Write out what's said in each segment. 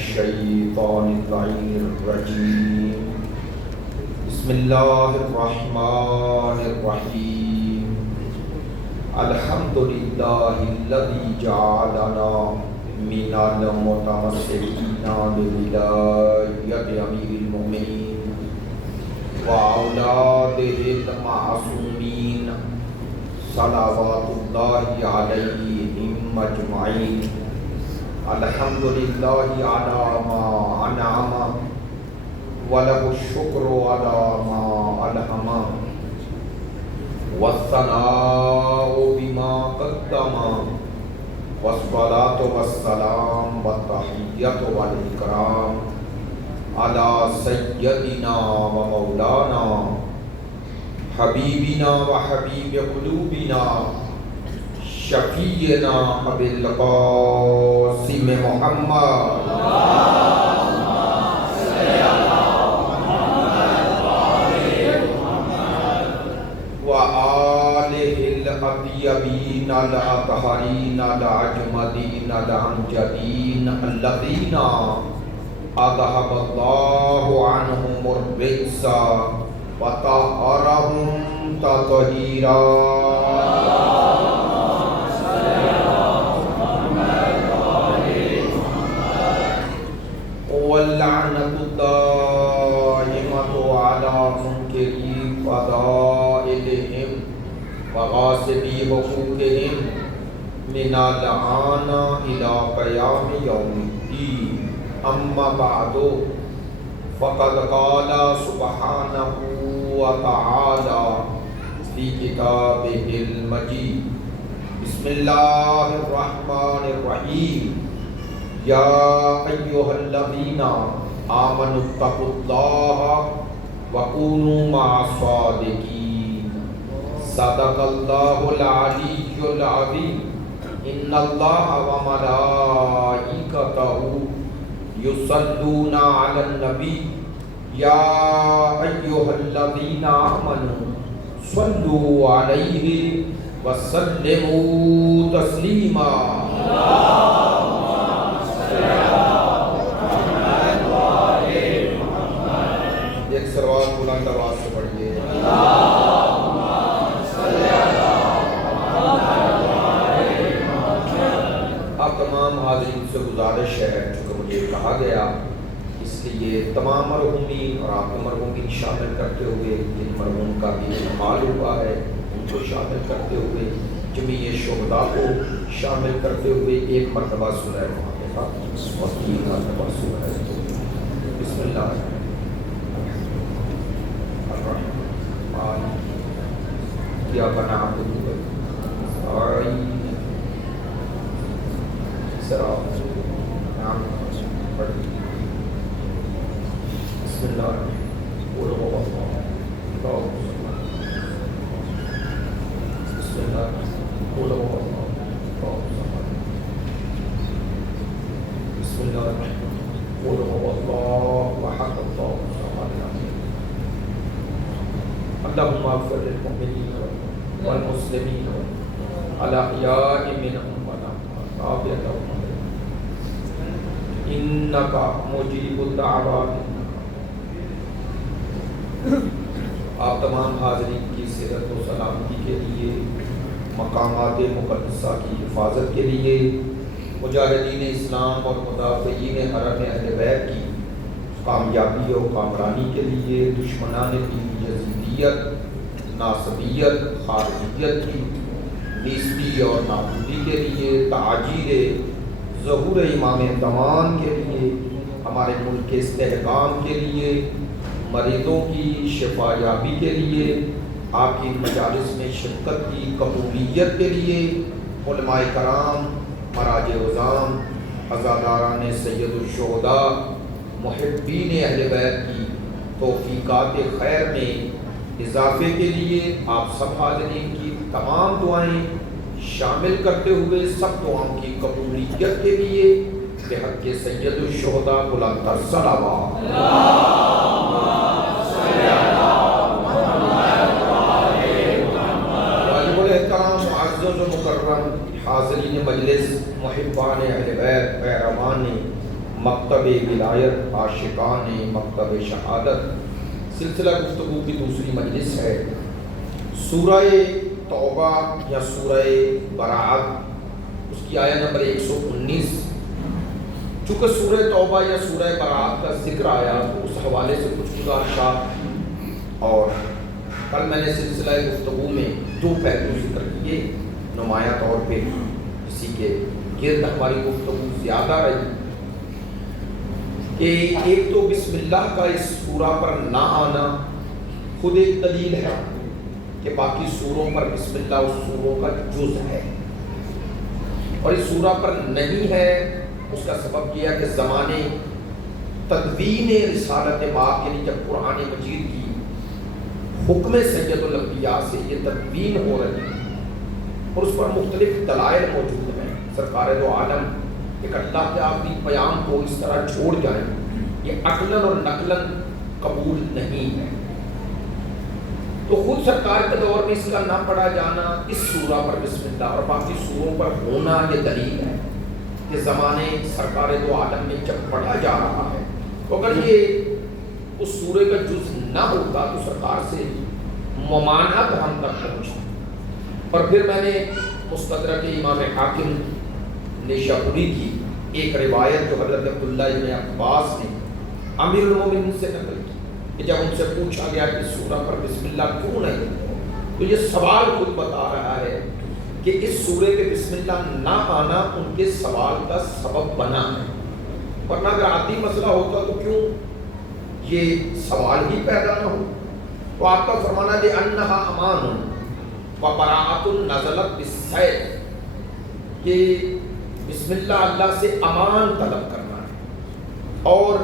الشیطان اللعین الرجیم بسم اللہ الرحمن الرحیم الحمدللہ الذی جعلنا من المتمسکین بولایت امیر المؤمنین وأولادہ المعصومین صلوات اللہ علیہم اجمعین الحمدللہ علی ما انعم وَلَهُ الشُّكْرُ عَلَى مَا أَلْهَمَ وَالثَّنَاءُ بِمَا قَدَّمَ وَالصَّلَاةُ وَالسَّلَامُ وَالتَّحِيَّةُ وَالْإِكْرَامُ عَلَى سَيِّدِنَا وَمَوْلَانَا حَبِيبِنَا وَحَبِيبِ قُلُوبِنَا شَفِيعِنَا أَبِي الْقَاسِمِ مُحَمَّدٍ الطيبين الأطهرين الأجمدين الأمجدين الذين أذهب الله عنهم الرجس وطهرهم تطهيرا واللعنة الدائمة على منكري فضائلهم وغاصبی حقوقہم من الآن إلى قیام یوم الدین اما بعد فقد قال سبحانہ وتعالی فی کتابہ المجید بسم اللہ الرحمن الرحیم یا ایہا الذین آمنوا اتقوا اللہ وکونوا مع الصادقین صدق اللہ العلی العظیم ان اللہ وملائکتہ یصلون علی النبی یا ایہا الذین آمنوا صلوا علیہ وسلموا تسلیما ایک سروات بلند آواز سے پڑھیے تمام حاضرین سے گزارش ہے چونکہ مجھے کہا گیا اس لیے تمام مرحومین اور آپ کے مرحومین شامل کرتے ہوئے جن مرحوم کا بھی انتقال ہوا ہے ان کو شامل کرتے ہوئے جمیع شہداء کو شامل کرتے ہوئے ایک مرتبہ سورہ فاتحہ اور 3 مرتبہ سورہ بسم اللہ الرحمن یا بنا نام پڑھی بسم اللہ قل هو اللہ بسم اللہ قل هو اللہ بسم اللہ قل هو اللہ احد اللہ الصمد اللهم اغفر للمؤمنین والمسلمین الاحیاء منهم والاموات انکا مجیب الدعوات. آپ تمام حاضرین کی صحت و سلامتی کے لیے، مقامات مقدسہ کی حفاظت کے لیے، مجاہدین اسلام اور مدافعین حرم اہل بیت کی کامیابی و کامرانی کے لیے، دشمنان دین یزیدیت، ناصبیت، خارجیت کی نیستی اور نابودی کے لیے، تعجیل ظہور امام زمان کے لیے، ہمارے ملک کے استحکام کے لیے، مریضوں کی شفا یابی کے لیے، آپ کی مجالس میں شرکت کی قبولیت کے لیے، علماء کرام، مراجع عظام، عزاداران سید الشہداء، محبین اہل بیت کی توفیقات خیر میں اضافے کے لیے، آپ سب حاضرین کی تمام دعائیں شامل کرتے ہوئے سب دعاؤں کی قبولیت کے لیے بحق سید الشہداء بلند تر صلوات واجب الاحترام معزز و مکرم حاضرین مجلس، محبان اہل بیت، پیروان مکتب ولایت عاشقان مکتب شہادت سلسلہ گفتگو کی دوسری مجلس ہے۔ سورہ توبہ یا سورہ براءت اس کی آیت نمبر 119۔ چونکہ سورہ توبہ یا سورہ براءت کا ذکر آیا تو اس حوالے سے کچھ گزارشات، اور کل میں نے سلسلہ گفتگو میں 2 پہلو ذکر کیے نمایاں طور پہ، اسی کے گرد ہماری گفتگو زیادہ رہی کہ ایک تو بسم اللہ کا اس سورہ پر نہ آنا خود ایک دلیل ہے کہ باقی سوروں پر بسم اللہ اس سوروں کا جز ہے، اور اس سورہ پر نہیں ہے۔ اس کا سبب یہ ہے کہ زمانے تدوین رسالت مآب، یعنی جب قرآن مجید کی حکم سید الانبیاء سے یہ تدوین ہو رہی ہے اور اس پر مختلف دلائل موجود ہیں۔ سرکار دو عالم ایک اللہ کے آخری پیام کو اس طرح چھوڑ جائیں، یہ عقلاً اور نقلاً قبول نہیں ہے۔ تو خود سرکار کے دور میں اس کا نہ پڑھا جانا، اس سورہ پر بسم اللہ اور باقی سوروں پر ہونا یہ دلیل ہے کہ زمانے سرکار دو عالم میں جب پڑھا جا رہا ہے تو اگر یہ اس سورے کا جز نہ ہوتا تو سرکار سے ممانعت ہم تک پہنچی۔ اور پھر میں نے مستدرک امام حاکم نیشابوری کی ایک روایت جو حضرت عبداللہ ابن عباس نے امیر المومنین سے نقل کی کہ جب ان سے پوچھا گیا کہ سورہ پر بسم اللہ کیوں نہیں، تو یہ سوال خود بتا رہا ہے کہ اس سورے پہ بسم اللہ نہ آنا ان کے سوال کا سبب بنا ہے، ورنہ اگر عادی مسئلہ ہوتا تو کیوں یہ سوال ہی پیدا نہ ہو۔ تو آپ کا فرمانا ہے انہا امان و براءت نزلت بالسیف، کہ بسم اللہ اللہ سے امان طلب کرنا ہے، اور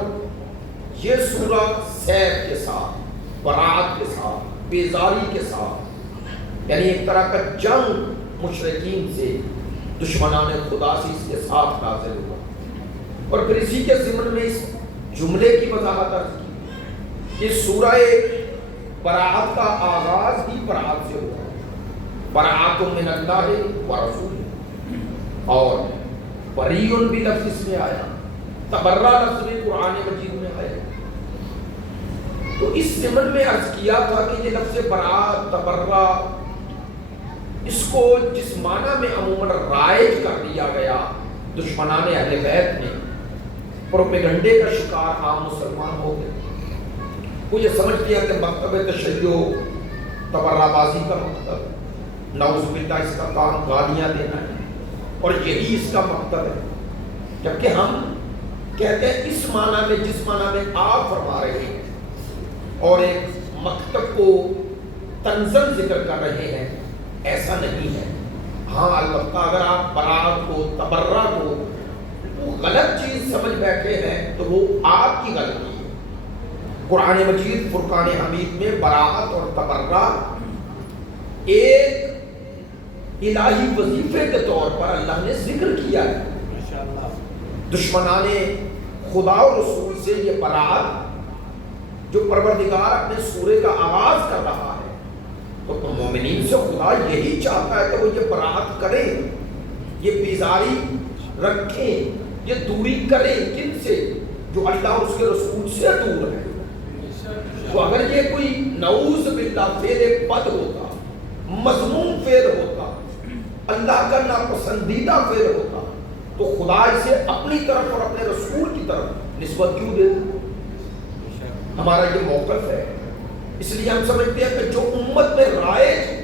یہ سورہ سیف کے ساتھ، براءت کے ساتھ، بیزاری کے ساتھ، یعنی ایک طرح کا جنگ مشرکین سے، دشمنان خدا سے اس کے ساتھ نازل ہوا۔ اور پھر اسی کے ضمن میں اس جملے کی وضاحت عرض کی کہ سورہ براءت کا آغاز ہی براءت سے ہوا، براءت من اللہ و رسول، اور بریء بھی لفظ اس میں آیا، تبرہ لفظ بھی قرآن مجید میں آیا۔ تو اس ضمن میں عرض کیا تھا کہ یہ لفظ براءت، تبرہ، اس کو جس معنی میں عموماً رائج کر دیا گیا دشمنان اہل بیت نے، پروپیگنڈے کا شکار عام مسلمان ہو گئے۔ وہ یہ سمجھ لیا کہ مکتب تشیع تبرہ بازی کا مکتب، نعوذ باللہ اس کا کام گالیاں دینا ہے اور یہی اس کا مکتب ہے، جبکہ ہم کہتے ہیں اس معنی میں جس معنی میں آپ فرما رہے ہیں اور ایک مکتب کو تنزل ذکر کر رہے ہیں، ایسا نہیں ہے۔ ہاں البتہ اگر آپ براءت کو، تبرہ کو وہ غلط چیز سمجھ بیٹھے ہیں تو وہ آپ کی غلطی ہے۔ قرآن مجید فرقان حمید میں براءت اور تبرہ ایک الہی وظیفے کے طور پر اللہ نے ذکر کیا ہے۔ دشمنان خدا و رسول سے یہ براءت جو پروردگار اپنے سورے کا آغاز کر رہا ہے، تو مومنین سے خدا یہی چاہتا ہے کہ وہ یہ براءت کریں، یہ بیزاری رکھیں، یہ دوری کریں۔ کن سے؟ جو اللہ اور اس کے رسول سے دور ہے۔ تو اگر یہ کوئی نعوذ باللہ فعل بد ہوتا، مذموم فعل ہوتا، اللہ کا ناپسندیدہ فعل ہوتا، تو خدا اسے اپنی طرف اور اپنے رسول کی طرف نسبت کیوں دیتا؟ ہمارا یہ موقف ہے، اس لیے ہم سمجھتے ہیں کہ جو امت میں رائج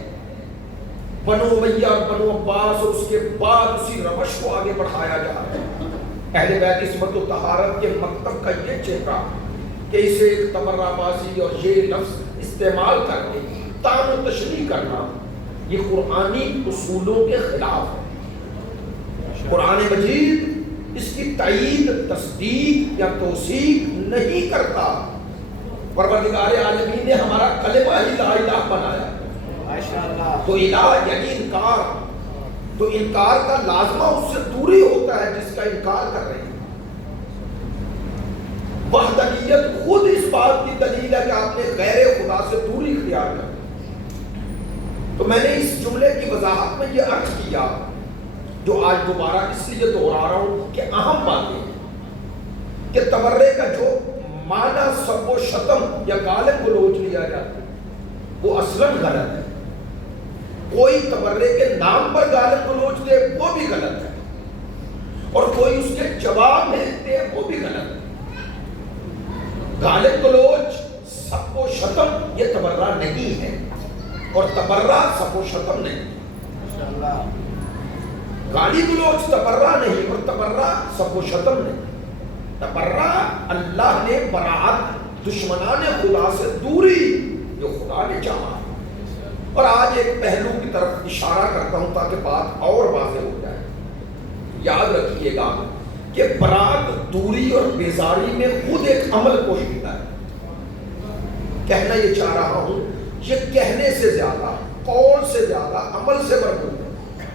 بنو امیہ اور بنو عباس اور اس کے بعد اسی روش کو آگے بڑھایا جا رہا ہے، اہل بیت عصمت و طہارت کے مکتب کا یہ چہرہ کہ اسے ایک تبرہ بازی اور یہ لفظ استعمال کر کے تعین و تشریح کرنا، یہ قرآنی اصولوں کے خلاف ہے۔ قرآن مجید اس کی تائید، تصدیق یا توثیق نہیں کرتا۔ پروردگار عالمین نے ہمارا کلمہ ہی لا الہ بنایا، تو الہ یعنی انکار، تو انکار کا لازمہ اس سے دوری ہوتا ہے جس کا انکار کر رہے ہیں۔ وحدانیت خود اس بات کی دلیل ہے کہ آپ نے غیر خدا سے دوری اختیار کر۔ تو میں نے اس جملے کی وضاحت میں یہ عرض کیا، جو آج دوبارہ اس لیے دہرا رہا ہوں کہ اہم باتیں ہیں کہ تبرے کا جو معنی سب و شتم یا گالن گلوچ لیا جاتا ہے وہ اصلاً غلط ہے. کوئی تبرے کے نام پر گالن گلوچ دے وہ بھی غلط ہے، اور کوئی اس کے جواب میں دے وہ بھی غلط ہے. گالن گلوچ سب و شتم یہ تبرہ نہیں ہے، اور تبرہ سب و شتم نہیں. گالی گلوچ تبرہ نہیں اور تبرہ سب و شتم نہیں. تبرہ اللہ نے براعت، دشمنان خدا سے دوری جو خدا نے چاہا. اور آج ایک پہلو کی طرف اشارہ کرتا ہوں تاکہ بات اور واضح ہو جائے. یاد رکھیے گا کہ براعت، دوری اور بیزاری میں خود ایک عمل پوشیدہ ہے. کہنا یہ چاہ رہا ہوں یہ کہنے سے زیادہ، قول سے زیادہ عمل سے مربوط ہے.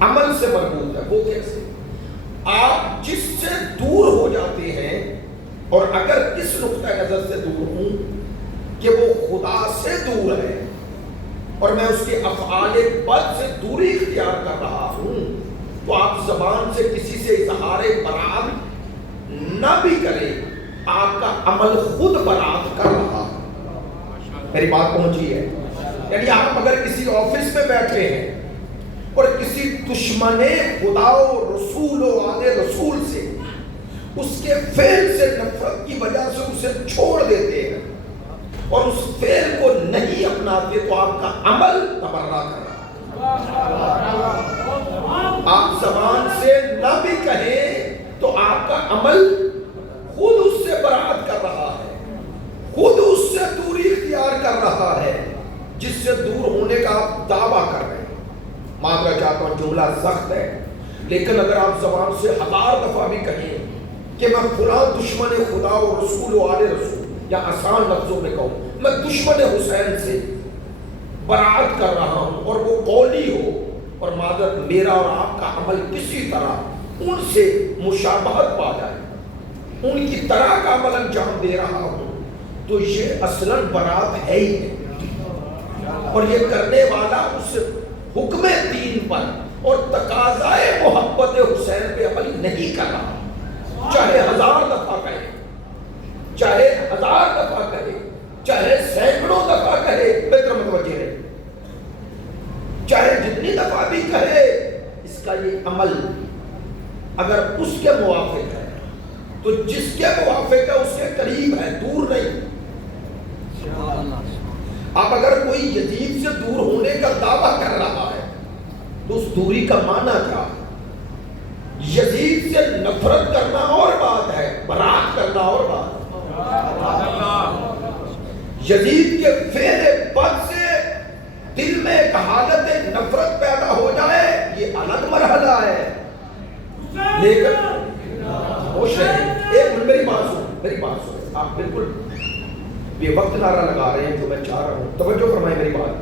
عمل سے مربوط ہے. وہ کیسے؟ آپ جس سے دور ہو جاتے ہیں، اور اگر اس نقطہ نظر سے دور ہوں کہ وہ خدا سے دور ہے اور میں اس کے افعال بد سے دوری اختیار کر رہا ہوں، تو آپ زبان سے کسی سے اظہار برات نہ بھی کریں، آپ کا عمل خود برات کر رہا ہے. میری بات پہنچی ہے؟ یعنی آپ اگر کسی آفس میں بیٹھے ہیں اور کسی دشمن خدا و رسول و آل رسول سے اس کے فعل سے نفرت کی وجہ سے اسے چھوڑ دیتے ہیں اور اس فعل کو نہیں اپناتے، تو آپ کا عمل تبرہ کر رہا ہے. آپ زبان سے نہ بھی کہیں تو آپ کا عمل خود اس سے برات کر رہا ہے، خود اس سے دوری اختیار کر رہا ہے جس سے دور ہونے کا آپ دعویٰ کر رہے ہیں. معذرت چاہتا ہوں جملہ سخت ہے، لیکن اگر آپ زبان سے 1000 دفعہ بھی کہیں کہ میں فلاں دشمن خدا و رسول و آل رسول، یا آسان لفظوں میں کہوں میں دشمن حسین سے برات کر رہا ہوں، اور وہ قولی ہو اور معذرت میرا اور آپ کا عمل کسی طرح ان سے مشابہت پا جائے، ان کی طرح کا عمل انجام دے رہا ہوں، تو یہ اصلاً برات ہے ہی نہیں. اور یہ کرنے والا اس حکم دین پر اور تقاضائے محبت حسین پہ عمل نہیں کر رہا، چاہے 1000 دفعہ کہے، چاہے 1000 دفعہ کہے، چاہے سینکڑوں دفعہ کہے، بہتر متوجہ رہے، چاہے جتنی دفعہ بھی کہے، اس کا یہ عمل اگر اس کے موافق ہے تو جس کے موافق ہے اس کے قریب ہے، دور نہیں. اب اگر کوئی یزید سے دور ہونے کا دعویٰ کر رہا ہے تو اس دوری کا معنی کیا؟ یزید سے نفرت کرنا اور بات ہے، برات کرنا اور بات ہے. یزید کے فعل بد سے دل میں ایک حالت نفرت پیدا ہو جائے یہ الگ مرحلہ ہے. لیکن ہوش رہے، ایک منٹ میری بات سن، آپ بالکل بے وقت نعرہ لگا رہے ہیں جو میں چاہ رہا ہوں، توجہ فرمائیں میری بات.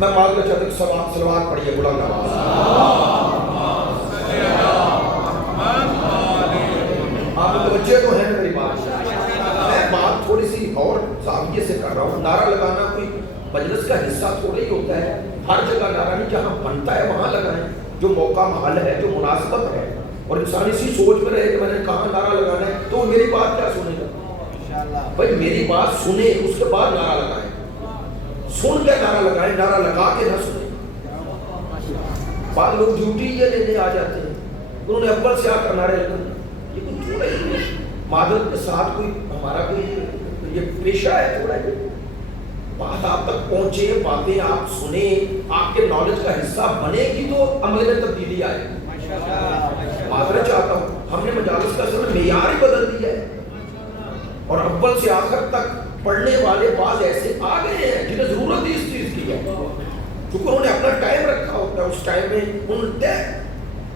میں معذرت چاہتا ہوں صلوات پڑھیے بلند آواز. آپ متوجہ تو ہیں میری بات؟ میں بات تھوڑی سی اور زاویے سے کر رہا ہوں. نعرہ لگانا کوئی مجلس کا حصہ تھوڑا ہی ہوتا ہے، ہر جگہ نعرہ نہیں، جہاں بنتا ہے وہاں لگائیں، جو موقع محل ہے، جو مناسبت ہے. اور انسان اسی سوچ میں رہے کہ میں نے کہاں نعرہ لگانا ہے تو میری بات کیا سنے گا؟ بھائی میری بات سنیں اس کے بعد نعرہ لگائیں، سن کے نعرہ لگائیں، نعرہ لگا کے نہ سنیں. بعض لوگ ڈیوٹی یہ لینے آ جاتے ہیں، انہوں نے اول سے آ کر نعرے لگانا. یہ کوئی تھوڑا ہی معذرت کے ساتھ کوئی ہمارا کوئی یہ پیشہ ہے تھوڑا ہی. بات آپ تک پہنچے، باتیں آپ سنیں، آپ کے نالج کا حصہ بنے گی تو عمل میں تبدیلی آئے گی. معذرت چاہتا ہوں ہم نے مجالس کا معیار ہی بدل دیا ہے، اور اول سے آخر تک پڑھنے والے بعض ایسے آ گئے ہیں جنہیں ضرورت ہی اس چیز کی ہے، کیونکہ انہوں نے اپنا ٹائم رکھا ہوتا ہے، اس ٹائم میں انہوں نے طے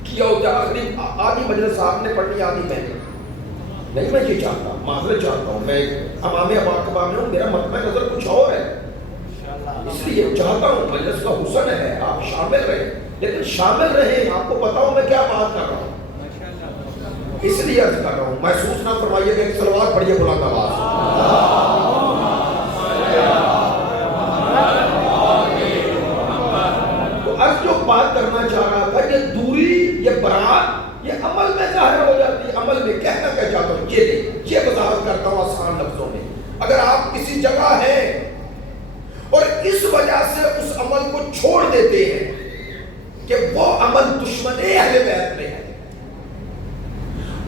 کیا ہوتا ہے آخری آدھی مجلس آپ نے پڑھنی، آدھی میں نے. نہیں میں یہ چاہتا ہوں، معذرت چاہتا ہوں، میں امام اباقبہ میں ہوں، میرا مطمع نظر کچھ اور ہے، اس لیے چاہتا ہوں مجلس کا حسن ہے آپ شامل رہیں، لیکن شامل رہیں آپ کو پتا ہو میں کیا بات کر رہا ہوں، اس لیے عرض کر رہا ہوں. محسوس نہ فرمائیے کہ ایک صلوات پڑھیے بلند آواز. تو عرض جو بات کرنا چاہ رہا تھا کہ دوری، یہ برات، یہ عمل آپ کسی جگہ ہیں اور اس وجہ سے اس عمل کو چھوڑ دیتے ہیں کہ وہ عمل دشمن اہل بیت میں ہے،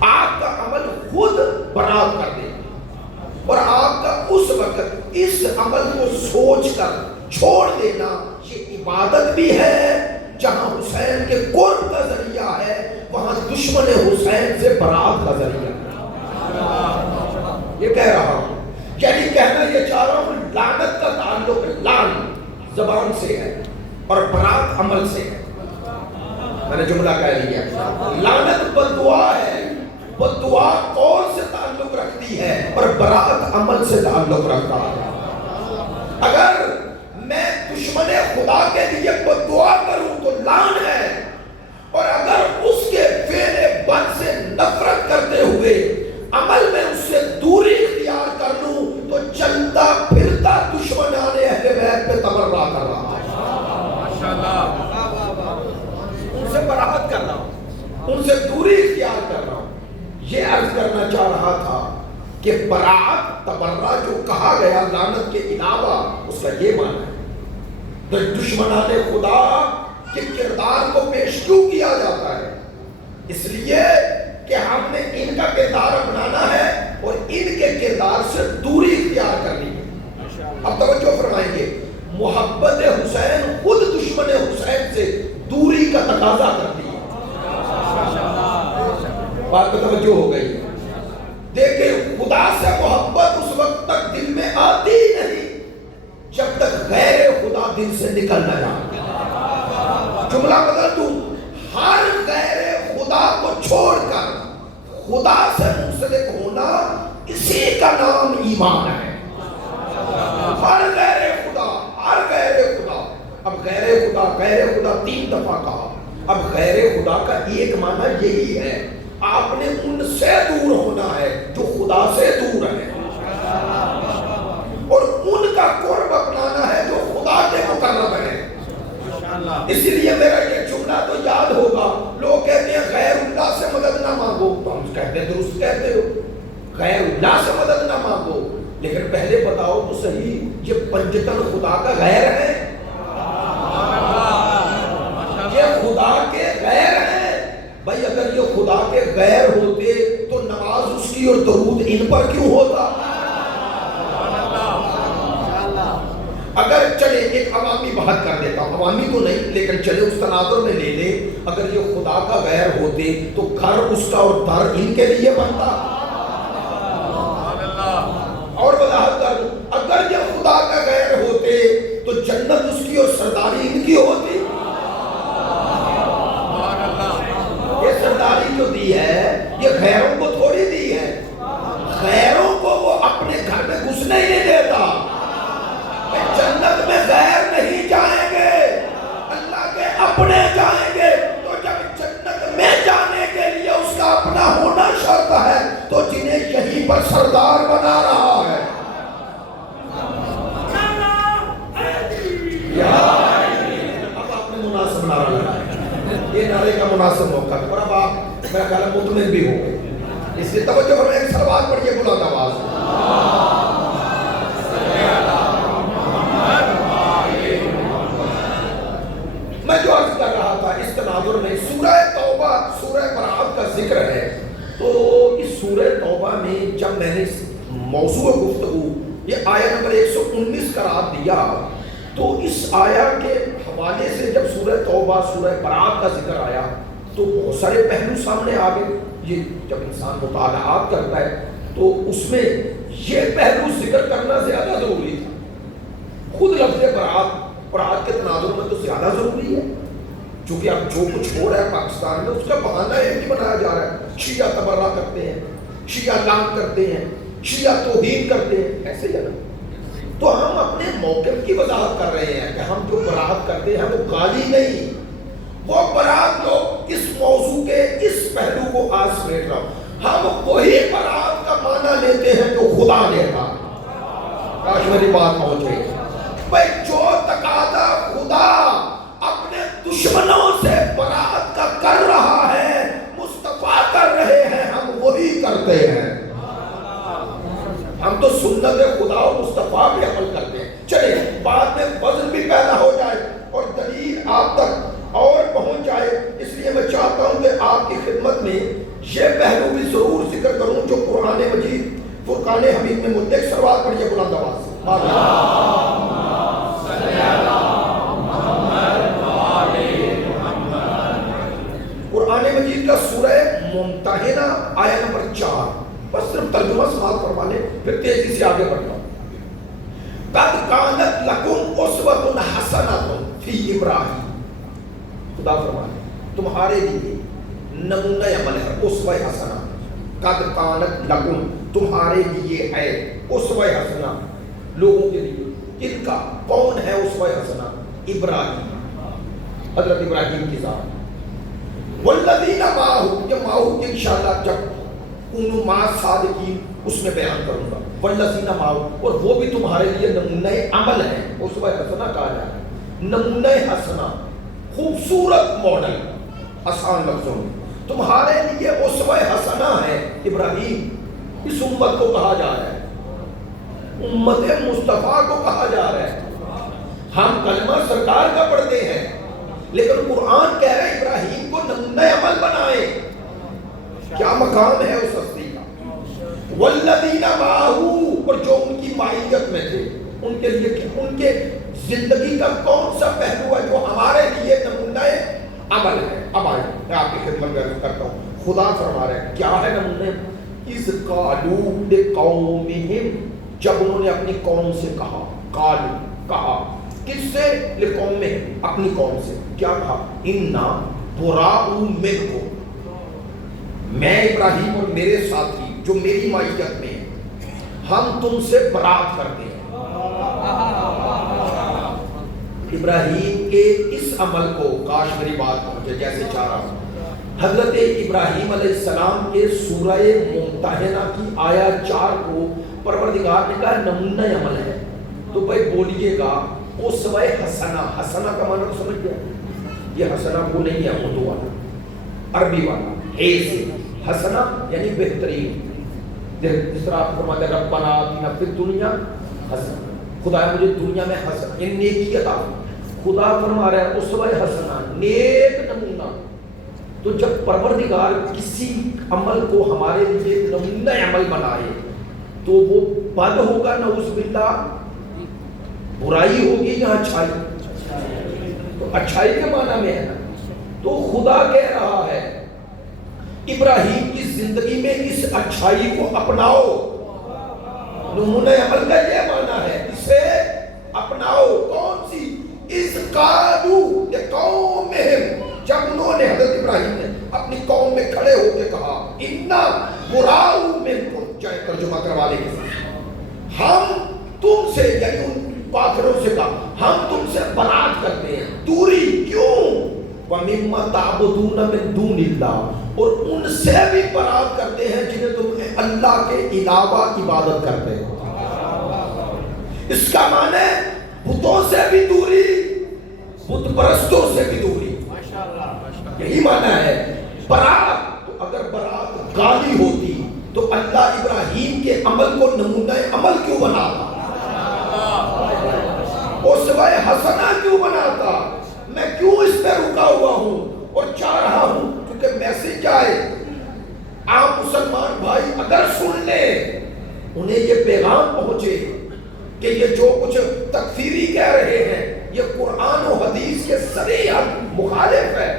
آپ کا عمل خود برات کر دے اور آپ کا اس وقت اس عمل کو سوچ کر چھوڑ دینا یہ عبادت بھی ہے۔ جہاں حسین کے قرب کا ذریعہ ہے وہاں دشمن حسین سے برات کا ذریعہ ہے۔ یہ کہہ رہا ہوں، یعنی کہنا یہ چاہ رہا ہوں لعنت کا تعلق لعن زبان سے ہے اور برات عمل سے ہے۔ میں نے جملہ کہہ لیا، لعنت بددعا ہے، بددعا قول سے تعلق رکھتی ہے اور برات عمل سے تعلق رکھتا ہے۔ اگر میں دشمن خدا کے لیے بددعا کروں تو لعن ہے، اور اگر اس کے فعل بد سے نفرت کرتے ہوئے عمل میں اس سے دوری اختیار کر لوں تو چلتا پھرتا دشمنان اہل بیت پہ تبرہ کر رہا ہے، ان سے برات کر رہا ہوں، ان سے دوری اختیار کر رہا ہوں۔ یہ عرض کرنا چاہ رہا تھا کہ برات تبرہ جو کہا گیا لعنت کے علاوہ اس کا یہ معنی ہے دشمنان خدا کے کردار کو پیش کیوں کیا جاتا ہے؟ اس لیے کہ ہم نے ان کا کردار اپنانا ہے اور ان کے کردار سے دوری اختیار کرنی ہے۔ اب توجہ فرمائیں گے، محبت حسین خود دشمن حسین سے دوری کا تقاضا کرتی ہے۔ بات کو توجہ ہو گئی؟ دیکھیں خدا سے محبت اس وقت تک دل میں آتی ہی نہیں جب تک غیر خدا دل سے نکل نہ جائے۔ جملہ بدل دوں، ہر غیر خدا کو چھوڑ کر خدا سے منسلک ہونا اسی کا نام ایمان ہے۔ ہر غیر خدا، ہر غیر خدا، اب غیر خدا 3 دفعہ کہا، اب غیر خدا کا ایک معنی یہی ہے آپ نے ان سے دور ہونا ہے جو خدا سے دور ہے، اور ان کا قرب اپنانا ہے جو خدا کے مقرب ہے۔ اسی لیے میرا یہ جملہ تو یاد ہوگا، لوگ کہتے ہیں غیر اللہ سے مدد نہ مانگو، تو ہم کہتے ہیں درست کہتے ہو، غیر اللہ سے مدد نہ مانگو، لیکن پہلے بتاؤ تو صحیح یہ پنجتن خدا کا غیر ہے؟ یہ خدا کے غیر ہے؟ بھائی اگر یہ خدا کے غیر ہوتے تو نماز اس کی اور درود ان پر کیوں ہوتا؟ اگر چلے ایک عوامی بات کر دیتا ہوں، عوامی تو نہیں لیکن چلے اس تناظر میں لے لے، اگر یہ خدا کا غیر ہوتے تو گھر اس کا اور در ان کے لیے بنتا؟ اور وضاحت کر دوں، اگر یہ خدا کا غیر ہوتے تو جنت اس کی اور سرداری ان کی ہوتی؟ یہ سرداری جو دی ہے یہ غیروں کو تھوڑی دی ہے، غیروں کو وہ اپنے گھر میں گھسنے ہی نہیں دیتا۔ جنت میں غیر نہیں جائیں گے، اللہ کے اپنے جائیں گے، تو جب جنت میں جانے کے لیے اس کا اپنا ہونا شرط ہے تو جنہیں یہیں پر سردار بنا رہا ہے۔ اب آپ نے مناسب نعرہ لگایا، یہ نعرے کا مناسب موقع ہے، اور اب آپ میرا خیال مطمئن بھی ہو گئے، اس لیے توجہ فرمائیں، ایک سلوات پڑھیے بلند آواز میں۔ میں جو عرض کر رہا تھا اس تناظر میں سورہ توبہ، سورہ برات کا ذکر ہے، تو اس سورہ توبہ میں جب میں نے اس موضوع گفتگو یہ آیہ نمبر 119 قرار دیا تو اس آیہ کے حوالے سے جب سورہ توبہ سورہ برات کا ذکر آیا تو بہت سارے پہلو سامنے آ گئے۔ یہ جب انسان مطالعات کرتا ہے تو اس میں یہ پہلو ذکر کرنا زیادہ ضروری تھا۔ خود لفظ برات اور آج کے تناظر میں تو زیادہ ضروری ہے، چونکہ اب جو کچھ ہو رہا ہے پاکستان میں اس کا بہانہ ایک ہی بنایا جا رہا ہے، شیعہ تبرہ کرتے ہیں، شیعہ لعن کرتے ہیں، شیعہ توہین کرتے ہیں، ایسے ہی ہے نا۔ تو ہم اپنے موقف کی وضاحت کر رہے ہیں کہ ہم جو برات کرتے ہیں وہ گالی نہیں، وہ برات لوگ اس موضوع کے اس پہلو کو آج سمیٹ رہا ہوں، ہم وہی برات کا معنی لیتے ہیں جو خدا لیتا۔ کاش میری بات پہنچے، بھائی جو تقاضا خدا اپنے دشمنوں سے برات کا کر رہا ہے، مصطفیٰ کر رہے ہیں، ہم وہی کرتے ہیں۔ ہم تو سنت خدا و مصطفیٰ پہ عمل کرتے ہیں. چلے بعد میں فضل بھی پیدا ہو جائے اور دلیل آپ تک اور پہنچ جائے. اس لیے میں چاہتا ہوں کہ آپ کی خدمت میں یہ پہلو بھی ضرور ذکر کروں جو قرآن مجید فرقان حمید میں مدعک سروات پڑھیے بلند آواز سے. قرآن مجید کا سورہ ممتحنہ آیہ نمبر 4. بس صرف ترجمہ سماعت فرما لیں پھر تیزی سے آگے بڑھتا ہوں. قد کانت لکم اسوۃ حسنۃ فی ابراہیم. خدا فرمانے تمہارے لیے نمونہ عمل ہے اسوہ حسنہ. قد کانت لکم تمہارے لیے ہے اسوہ حسنہ. لوگوں کے لیے کن کا کون ہے اسوہ حسنہ؟ ابراہیم، حضرت ابراہیم کی ذات. والذین معہ، یہ معہ کہ انشاءاللہ جب انما صادقین اس میں بیان کروں گا. والذین معہ، اور وہ بھی تمہارے لیے نمونہ عمل ہے. اسوہ حسنہ کہا جائے نمونہ حسنہ، خوبصورت ماڈل. آسان لفظوں میں تمہارے لیے اسوہ حسنہ ہے ابراہیم. اس امت کو کہا جا رہا ہے، امت مصطفیٰ کو کہا جا رہا ہے. ہم کلمہ سرکار کا پڑھتے ہیں لیکن قرآن کہہ رہے ہیں ابراہیم کو نمونہ عمل بنائے. کیا مقام ہے اس ہستی کا. والذین معہ، اور جو ان کی معیت میں تھے ان کے لیے ان کے زندگی کا کون سا پہلو ہے جو ہمارے لیے نمونہ عمل ہے. اب آئے میں آپ کی خدمت میں عرض کرتا ہوں. خدا فرما رہے ہیں کیا ہے نمونہ. اذ قالوا لقومہم، جب انہوں نے اپنی قوم سے کہا. قالوا کہا کس سے؟ لقومہم اپنی قوم سے. کیا کہا؟ انا براء منکم، میں ابراہیم اور میرے ساتھی جو میری معیت میں ہیں ہم تم سے برات کرتے ہیں. ابراہیم کے اس عمل کو کاش میری بات پہنچے جیسے چاہ رہا ہوں. حضرت ابراہیم علیہ السلام کے سورہ ممتحنہ کی آیہ 4 کو پروردگار نے کہا نمونہ عمل ہے. تو بھائی بولیے گا اسوہ حسنہ. حسنہ کا معنی تو سمجھ گیا. یہ حسنہ وہ نہیں ہے اردو والا، عربی والا ہے سے. حسنہ یعنی بہترین. جس طرح آپ فرماتے ہیں ربنا آتنا فی الدنیا حسنہ، خدا مجھے دنیا میں حسن یعنی نیکی عطا. خدا فرما رہا ہے اسوہ حسنہ نیک نمونہ. تو جب پروردگار کسی عمل کو ہمارے لیے نمونہ عمل بنائے تو وہ بد ہوگا نعوذ باللہ، برائی ہوگی یا اچھائی؟ تو اچھائی کے معنی میں ہے نا. تو خدا کہہ رہا ہے ابراہیم کی زندگی میں اس اچھائی کو اپناؤ. نمونہ عمل کا یہ معنی ہے اسے اپناؤ. کون سی؟ اذ قالوا لقومہم، جب انہوں نے حضرت ابراہیم نے اپنی قوم میں کھڑے ہو کے کہا انا براء منکم، چاہے ترجمہ کروا لیں گے ہم تم سے، یعنی ان کافروں سے کہا ہم تم سے برات کرتے ہیں. دوری کیوں؟ وَمِمَّا تَعْبُدُونَ مِن دُونِ اللَّهِ، اور ان سے بھی برات کرتے ہیں جنہیں تم اللہ کے علاوہ عبادت کرتے ہو. اس کا معنی بتوں سے بھی دوری، بت پرستوں سے بھی دوری. یہی معنی ہے برات. تو اگر برات گالی ہوتی تو اللہ ابراہیم کے عمل کو نمونہ عمل کیوں بناتا؟ اسوہ حسنہ کیوں بناتا؟ میں کیوں اس پہ رکا ہوا ہوں اور چاہ رہا ہوں کیونکہ میسج آئے. عام مسلمان بھائی اگر سن لے انہیں یہ پیغام پہنچے کہ یہ جو کچھ تکفیری کہہ رہے ہیں یہ قرآن و حدیث کے صریح مخالف ہے.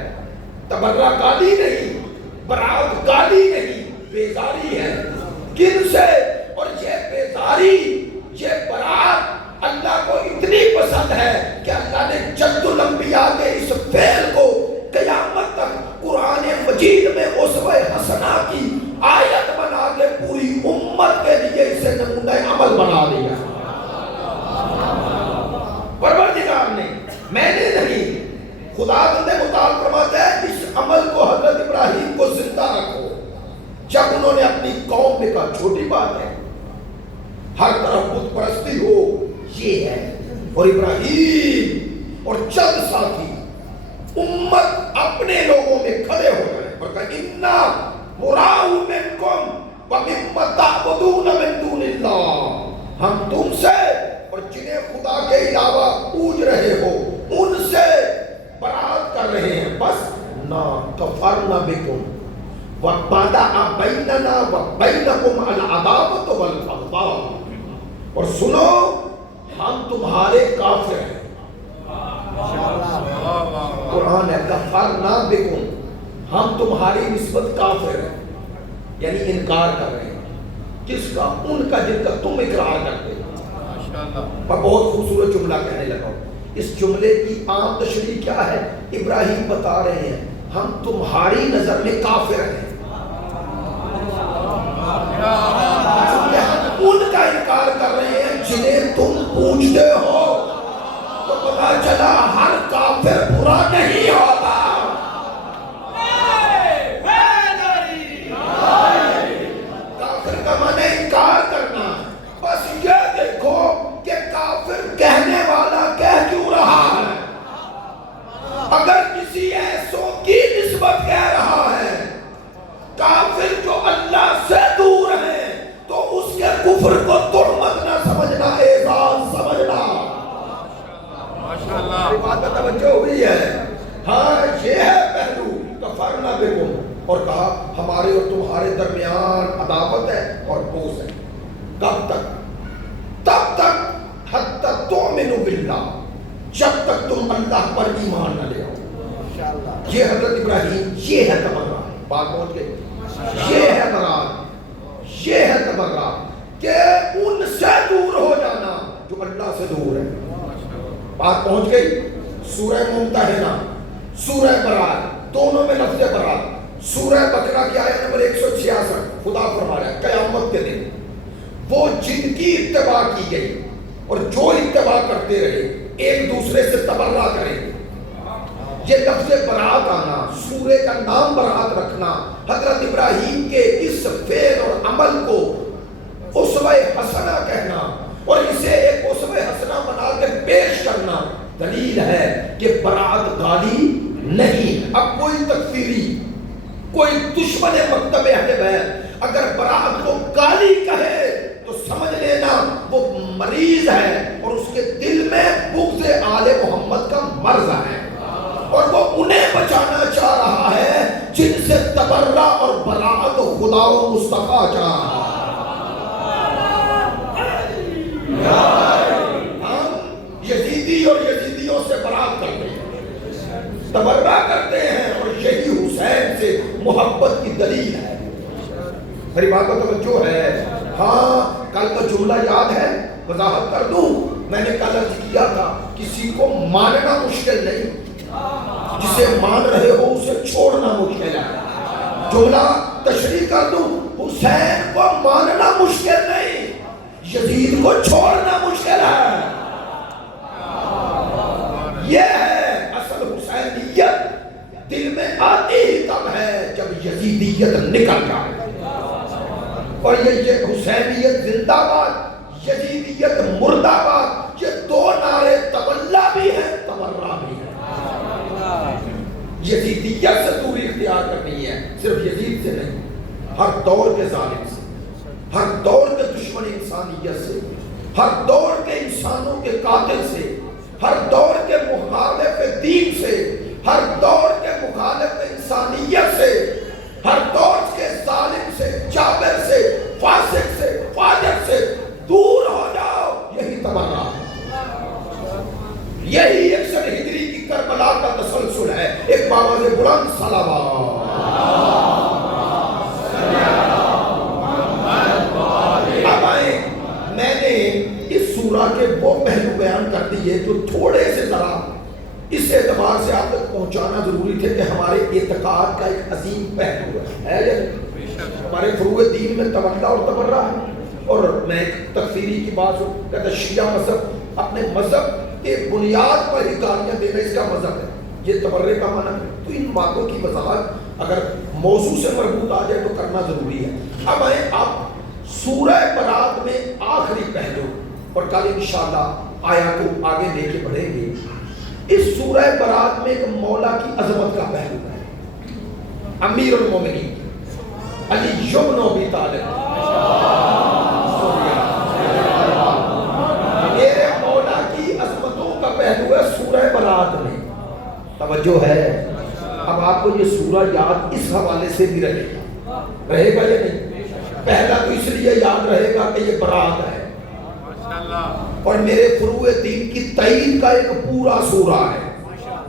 تبرہ گالی نہیں، برات گالی نہیں، بیزاری ہے. کن سے؟ اور یہ بیزاری، یہ برات اللہ کو اتنی پسند ہے کہ اللہ نے جد الانبیاء کے اس فعل کو قیامت تک قرآن مجید میں اسوہ حسنہ کی آیت بنا کے پوری امت کے لیے اسے نمونہ عمل بنا دیا. پروردگار نے، میں نے نہیں، خدا بندے مطالب فرماتا ہے اس عمل کو حضرت ابراہیم کو زندہ رکھو. جب انہوں نے اپنی قوم میں کہا چھوٹی بات ہے، ہر طرف بت پرستی ہو یہ ہے، اور ابراہیم اور چند ساتھی امت اپنے لوگوں میں کھڑے ہو گئے اور کہا انا براء منکم ومما تعبدون من دون اللہ. ہم تم سے اور جنہیں خدا کے علاوہ پوج رہے ہو ان سے برات کر رہے ہیں، بس نا کفرنا بکم وبدأ بیننا وبینکم العداوۃ والبغضاء، اور سنو ہم تمہارے کافر ہیں۔ قرآن ہے کفرنا بکم، ہم تمہاری نسبت کافر ہیں، یعنی انکار کر رہے ہیں۔ کس کا؟ ان کا جن کا تم اقرار کرتے ہیں۔ پر بہت خوبصورت جملہ کہنے لگا ہوں۔ اس جملے کی عام تشریح کیا ہے؟ ابراہیم بتا رہے ہیں ہم تمہاری نظر میں کافر ہیں، ان کا انکار کر رہے ہیں جنہیں تم پوجتے ہو۔ تو پتا چلا ہر کافر برا نہیں ہوتا۔ کافر کا معنی انکار کرنا۔ بس یہ دیکھو کہ کافر کہنے والا کہہ کیوں رہا ہے۔ اگر کسی ایسوں کی نسبت کہہ رہا ہے، کافر جو اللہ سے دور ہیں، تو اس کے کفر کو تہمت نہ سمجھنا، اعزاز سمجھنا۔ بات میں توجہ ہوئی ہے؟ ہاں یہ ہے پہلو کفرنا بکم، اور کہا ہمارے اور تمہارے درمیان عداوت ہے اور بغض ہے۔ کب تک؟ تب تک حتی تؤمنوا باللہ، جب تک تم اللہ پر ایمان نہ لے آؤ۔ یہ حضرت ابراہیم، یہ ہے تبرہ، بات پہنچ گئی، یہ ہے برات، یہ ہے تبرہ کہ ان سے دور ہو جانا جو اللہ سے دور ہے۔ بات پہنچ گئی۔ سورہ ممتحنہ، سورہ برات، دونوں میں لفظ برات۔ سورہ بقرہ کی آیت نمبر 166 خدا فرما رہا ہے قیامت کے دن وہ جن کی اتباع کی گئی اور جو اتباع کرتے رہے ایک دوسرے سے تبرہ کریں گے۔ یہ لفظ برات آنا، سورہ کا نام برات رکھنا، حضرت ابراہیم کے اس فعل اور عمل کو اسوہ حسنہ کہنا اور اسے ایک اسوہ حسنہ بنا کے پیش کرنا دلیل ہے کہ برات گالی نہیں۔ اب کوئی تکفیری، کوئی دشمن مکتب اہل بیت اگر برات کو گالی کہے تو سمجھ لینا وہ مریض ہے اور اس کے دل میں بغض آل محمد کا مرض ہے، اور وہ انہیں بچانا چاہ رہا ہے جن سے تبرہ اور برات خدا و مصطفیٰ چاہ۔ ہم یزیدی اور یزیدیوں سے برات کرتے ہیں، تبرہ کرتے ہیں، اور یہی حسین سے محبت کی دلیل ہے۔ میری بات کا توجہ ہے؟ ہاں کل کا جملہ یاد ہے؟ وضاحت کر دوں، میں نے کل عرض کیا تھا کسی کو ماننا مشکل نہیں، جسے مان رہے ہو اسے چھوڑنا مشکل ہے۔ جملہ تشریح کر دوں، حسین کو ماننا مشکل نہیں، یزید کو چھوڑنا مشکل ہے۔ یہ ہے اصل حسینیت، دل میں آتی ہی تب ہے جب یزیدیت نکل جائے، اور یہ حسینیت زندہ باد، یزیدیت مردہ باد، یہ دو نعرے تبلا بھی ہیں تبرہ بھی ہے۔ یزیدیت سے دوری اختیار کرنی ہے، صرف یزید سے نہیں، ہر دور کے ظالم سے، ہر دور کے دشمن انسانیت سے، ہر دور کے انسانوں کے قاتل سے، ہر دور کے مخالف دین سے، ہر دور کے مخالف انسانیت سے، ہر دور کے ظالم سے، جابر سے، فاسق سے، فاجر سے دور ہو جاؤ، یہی تبرہ ہے۔ یہی 61 ہجری کی کربلا کا تسلسل ہے۔ ایک بابا سے بلند صلوات۔ اب آئیں، میں نے اس سورہ کے وہ پہلو بیان کر دیے جو تھوڑے سے ذرا اس اعتبار سے آپ تک پہنچانا ضروری تھے کہ ہمارے اعتقاد کا ایک عظیم پہلو ہے یا ہمارے فروع دین میں تولا اور تبرہ ہے۔ اور میں ایک تکفیری کی بات کہتا ہے شیعہ مذہب اپنے مذہب کے بنیاد پر ہی گالیاں دینا اس کا مذہب ہے، یہ تبرے کا معنی ہے۔ تو ان باتوں کی وضاحت اگر موضوع سے مربوط آ جائے تو کرنا ضروری ہے۔ اب آئیں آپ سورہ برات میں آخری پہلو، اور کل انشاءاللہ آیات کو آگے لے کے بڑھیں گے۔ اس سورہ برات میں ایک مولا کی عظمت کا پہلو ہے، امیر المومنین علی بن ابی طالب توجہ ہے؟ اب آپ کو یہ سورہ یاد اس حوالے سے بھی رہے گا یا نہیں؟ پہلا تو اس لیے یاد رہے گا کہ یہ برات ہے اور میرے فروع دین کی تائید کا ایک پورا سورہ ہے.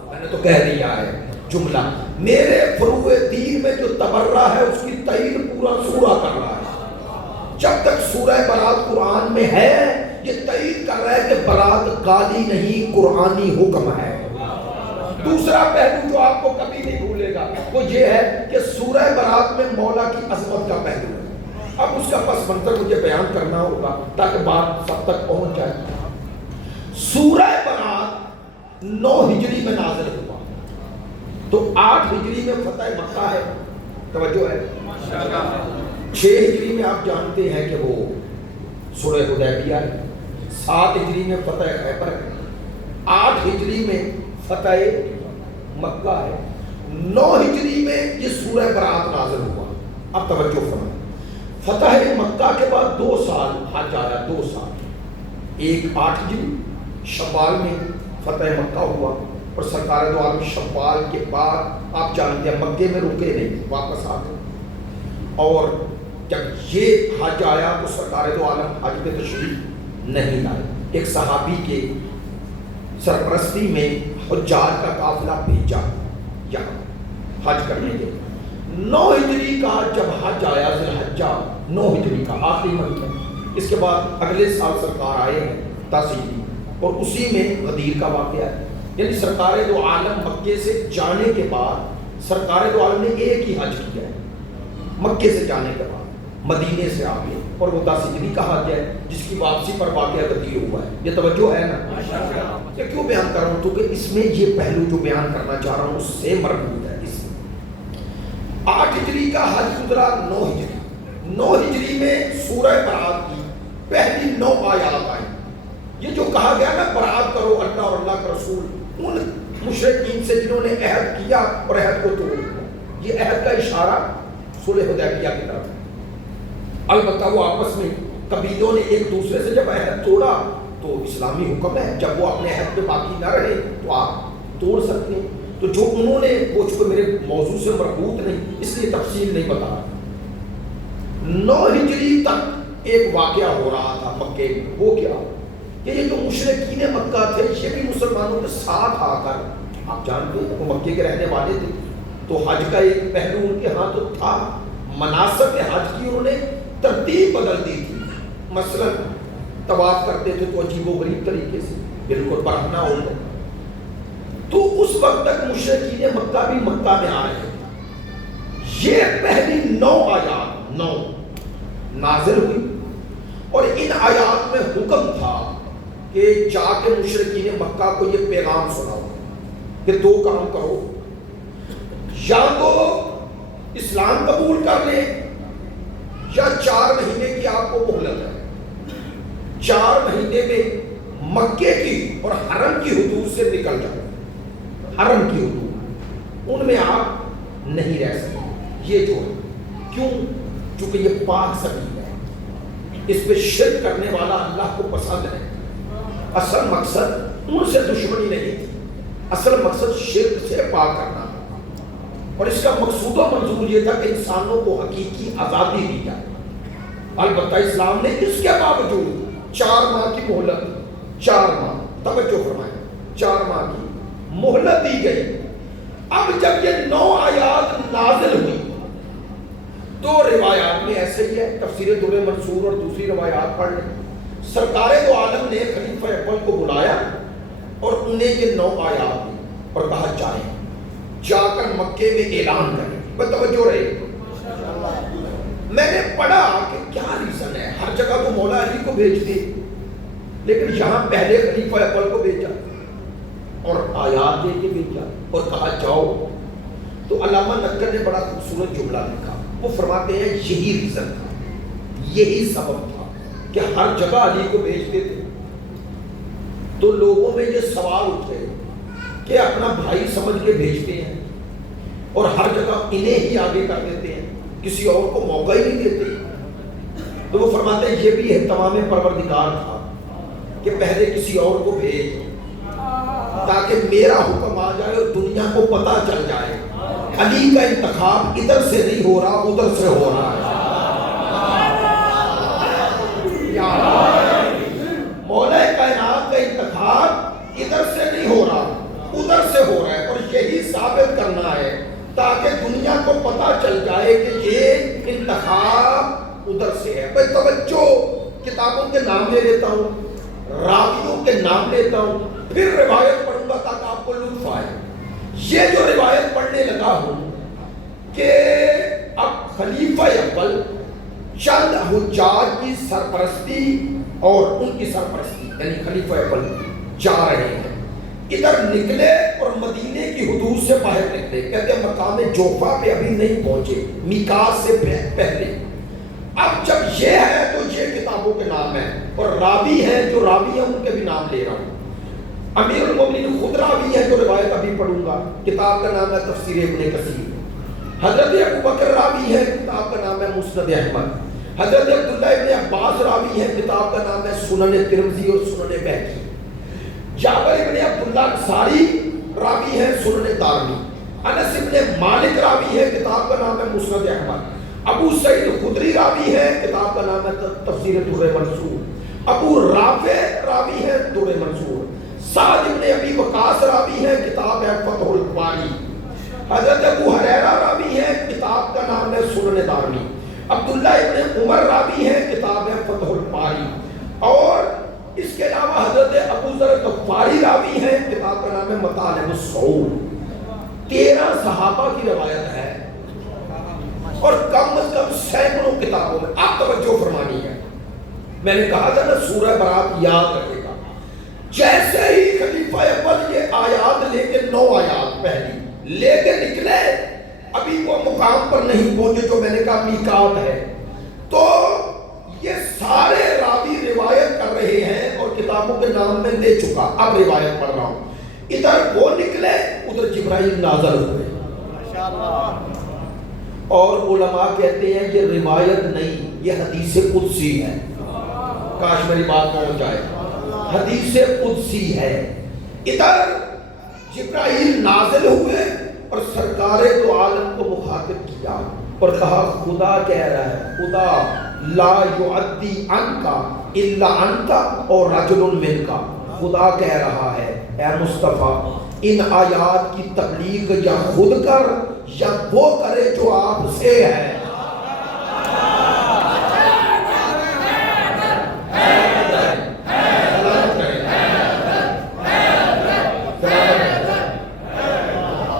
میں نے تو کہہ دیا ہے جملہ، میرے فروع دین میں جو تبرہ ہے اس کی تائید پورا سورہ کر رہا ہے. جب تک سورہ برات قرآن میں ہے یہ تائید کر رہا ہے کہ برات قالی نہیں، قرآنی حکم ہے. دوسرا پہلو جو آپ کو کبھی نہیں بھولے گا وہ یہ ہے کہ سورہ برات میں مولا کی عظمت کا پہلو ہے. اب اس کا پس منظر مجھے بیان کرنا ہوگا تاکہ بات سب تک پہنچ جائے. سورہ برات 9 ہجری میں نازل ہوا تو 8 ہجری میں فتح مکہ ہے. توجہ ہے؟ 6 ہجری میں آپ جانتے ہیں کہ وہ صلح حدیبیہ ہے. 7 ہجری میں فتح خیبر ہے. 8 ہجری میں فتح مکہ ہے. 9 ہجری میں یہ سورہ برات نازل ہوا. اب توجہ فرمائیں، فتح مکہ کے بعد 2 سال حج آیا. 2 سال، ایک 8 ہجری شوال میں فتح مکہ ہوا اور سرکار دو عالم شوال کے بعد آپ جانتے ہیں مکے میں رکے نہیں، واپس آ گئے. اور جب یہ حج آیا تو سرکار دو عالم حج پہ تشریف نہیں لائے. ایک صحابی کے سرپرستی میں حجاج کا قافلہ بھیجا یہاں حج کرنے کے. 9 ہجری کا جب حج آیا، ذی الحجہ 9 ہجری کا آخری مہینہ، اس کے بعد اگلے سال سرکار آئے ہیں 10 ہجری اور اسی میں غدیر کا واقعہ ہے. یعنی سرکار دو عالم مکے سے جانے کے بعد سرکار دو عالم نے ایک ہی حج کیا ہے. مکے سے جانے کے بعد مدینے سے آگے، اور وہ 10 ہجری کا حج ہے جس کی واپسی پر واقعہ غدیر ہوا ہے. یہ توجہ ہے نا؟ یہ کیوں بیان کر رہا ہوں؟ کیونکہ اس میں یہ پہلو جو بیان کرنا چاہ رہا ہوں اس سے مربوط ہے. اس میں 8 ہجری کا حج گزرا. 9 ہجری 9 ہجری میں سورہ برات کی پہلی 9 آیات آئی. یہ جو کہا گیا نا برات کرو اللہ اور اللہ کا رسول، ان مشرکین سے جنہوں نے عہد کیا اور عہد کو توڑ دیا، یہ عہد کا اشارہ صلح حدیبیہ کی طرف ہے. البتہ وہ آپس میں قبیلوں نے ایک دوسرے سے جب عہد توڑا تو اسلامی حکم ہے جب وہ اپنے عہد پہ باقی نہ رہے تو آپ توڑ سکتے ہیں. تو جو انہوں نے وہ چونکہ میرے موضوع سے مربوط نہیں اس لیے تفصیل نہیں بتا رہا. 9 ہجری تک ایک واقعہ ہو رہا تھا مکے میں. وہ کیا کہ یہ جو مشرکین مکہ تھے یہ بھی مسلمانوں کے ساتھ آ کر، آپ جانتے ہیں وہ مکے کے رہنے والے تھے تو حج کا ایک پہلو ان کے ہاں تو تھا. مناسک حج کی انہوں نے ترتیب بدل دی تھی. مثلا طواف کرتے تھے تو عجیب و غریب طریقے سے بالکل برہنہ ہو گئے. تو اس وقت تک مشرکین مکہ بھی مکہ میں آ رہے تھے. یہ پہلی 9 آیات 9 نازل ہوئی اور ان آیات میں حکم تھا کہ جا کے مشرکین مکہ کو یہ پیغام سناؤ کہ 2 کام کرو، یا تو اسلام قبول کر لیں یا 4 مہینے کی آپ کو مہلت ہے. 4 مہینے میں مکے کی اور حرم کی حدود سے نکل جاؤ. حرم کی حدود ان میں آپ نہیں رہ سکتے. یہ جو ہے کیوں؟ چونکہ یہ پاک زمین ہے، اس پہ شرک کرنے والا اللہ کو پسند ہے. اصل مقصد ان سے دشمنی نہیں تھی، اصل مقصد شرک سے پاک کرنا تھا. اور اس کا مقصود و منظور یہ تھا کہ انسانوں کو حقیقی آزادی دی جائے. البتہ اسلام نے اس کے باوجود 4 ماہ کی مہلت، 4 ماہ توجہ فرمائیں، 4 ماہ کی مہلت دی گئی. اب جب یہ 9 آیات نازل ہوئی تو روایات میں ایسے ہی ہے، تفسیر در منصور اور دوسری روایات پڑھ لیں. سرکار دو عالم نے خلیفہ اول کو بلایا اور انہیں یہ 9 آیات دی اور کہا جائیں جا کر مکے میں اعلان کریں. توجہ رہے. میں نے پڑھا کہ کیا ریزن ہے. ہر جگہ تو مولا علی کو بھیجتے لیکن یہاں پہلے خلیفہ اول کو بھیجا اور آیات دے کے بھیجا اور کہا جاؤ. تو علامہ نقل نے بڑا خوبصورت جملہ لکھا. وہ فرماتے ہیں یہی ریزن تھا، یہی سبب تھا کہ ہر جگہ علی کو بھیجتے تھے تو لوگوں میں یہ سوال اٹھے کہ اپنا بھائی سمجھ کے بھیجتے ہیں اور ہر جگہ انہیں ہی آگے کر دیتے ہیں، کسی اور کو موقع ہی نہیں دیتے. تو وہ فرماتے ہیں یہ بھی اہتمام پروردگار تھا کہ پہلے کسی اور کو بھیج تاکہ میرا حکم آ جائے اور دنیا کو پتہ چل جائے علی کا انتخاب ادھر سے نہیں ہو رہا، ادھر سے ہو رہا ہے۔ مولا کائنات کا انتخاب ادھر سے نہیں ہو رہا، ادھر سے ہو رہا ہے، اور یہی ثابت کرنا ہے تاکہ دنیا کو پتہ چل جائے کہ یہ انتخاب ادھر سے ہے۔ بھائی توجہ، کتابوں کے نام لے لیتا ہوں، راویوں کے نام لیتا ہوں، پھر روایت پڑھوں گا تاکہ آپ کو لطف آئے۔ یہ جو روایت پڑھنے لگا ہوں کہ اب خلیفہ اول چند حجاج کی سرپرستی اور ان کی سرپرستی، یعنی خلیفہ اول جا رہے ہیں، ادھر نکلے اور مدینے کی حدود سے باہر نکلے، کہتے ہیں مقام جوفا پہ ابھی نہیں پہنچے، میقات سے پہلے۔ اب جب یہ ہے تو یہ کتابوں کے نام ہیں، اور راوی ہیں جو راوی ہیں ان کے بھی نام لے رہا ہوں۔ امیر المومنین خود راوی ہے جو روایت ابھی پڑھوں گا، کتاب کا نام ہے تفسیر ابن کثیر۔ حضرت ابوبکر راوی ہے، کتاب کا نام ہے مسند احمد۔ حضرت عبداللہ ابن عباس راوی ہے، کتاب کا نام ہے سنن ترمذی اور سنن بہقی۔ جابر ابن عبداللہ انصاری راوی ہے، سنن دارمی۔ انس ابن مالک راوی ہے، کتاب کا نام ہے مسند احمد۔ ابو سعید خدری راوی ہے، کتاب کا نام ہے تفسیر در منصور۔ ابو رافع راوی ہے، در منصور۔ سعد ابن ابی وقاص راوی ہے، کتاب ہے فتح الباری۔ حضرت ابو ہریرہ راوی ہے، کتاب کا نام ہے سنن دارمی۔ عبداللہ ابن عمر راوی ہے، کتاب ہے فتح الباری۔ اور اس کے علاوہ حضرت ابو ذر غفاری راوی ہے، کتاب کا نام ہے مطالب الصعود۔ 13 صحابہ کی روایت ہے، اور کم از کم سینکڑوں کتابوں میں۔ آپ توجہ فرمانی ہے، میں نے کہا تھا نا سورہ برات یاد رکھے گا۔ جیسے ہی خلیفہ اول یہ آیات لے کے 9 آیات پہلی لے کے نکلے، ابھی وہ مقام پر نہیں پہنچے جو میں نے کہا میقات ہے، تو یہ سارے راوی روایت کر رہے ہیں اور کتابوں کے نام میں لے چکا، اب روایت پڑھ رہا ہوں۔ ادھر وہ نکلے، ادھر جبرائیل نازل ہوئے، اور علماء کہتے ہیں یہ روایت نہیں، یہ حدیث قدسی ہے۔ کاش میری بات پہنچ جائے، حدیث قدسی ہے۔ ادھر جبرائیل نازل ہوئے اور سرکار دو عالم کو مخاطب کیا اور کہا خدا کہہ رہا ہے، خدا لا یعدی عنکا الا انتا اور رجل منکا، خدا کہہ رہا ہے اے مصطفیٰ ان آیات کی تبلیغ یا خود کر یا وہ کرے جو آپ سے ہے۔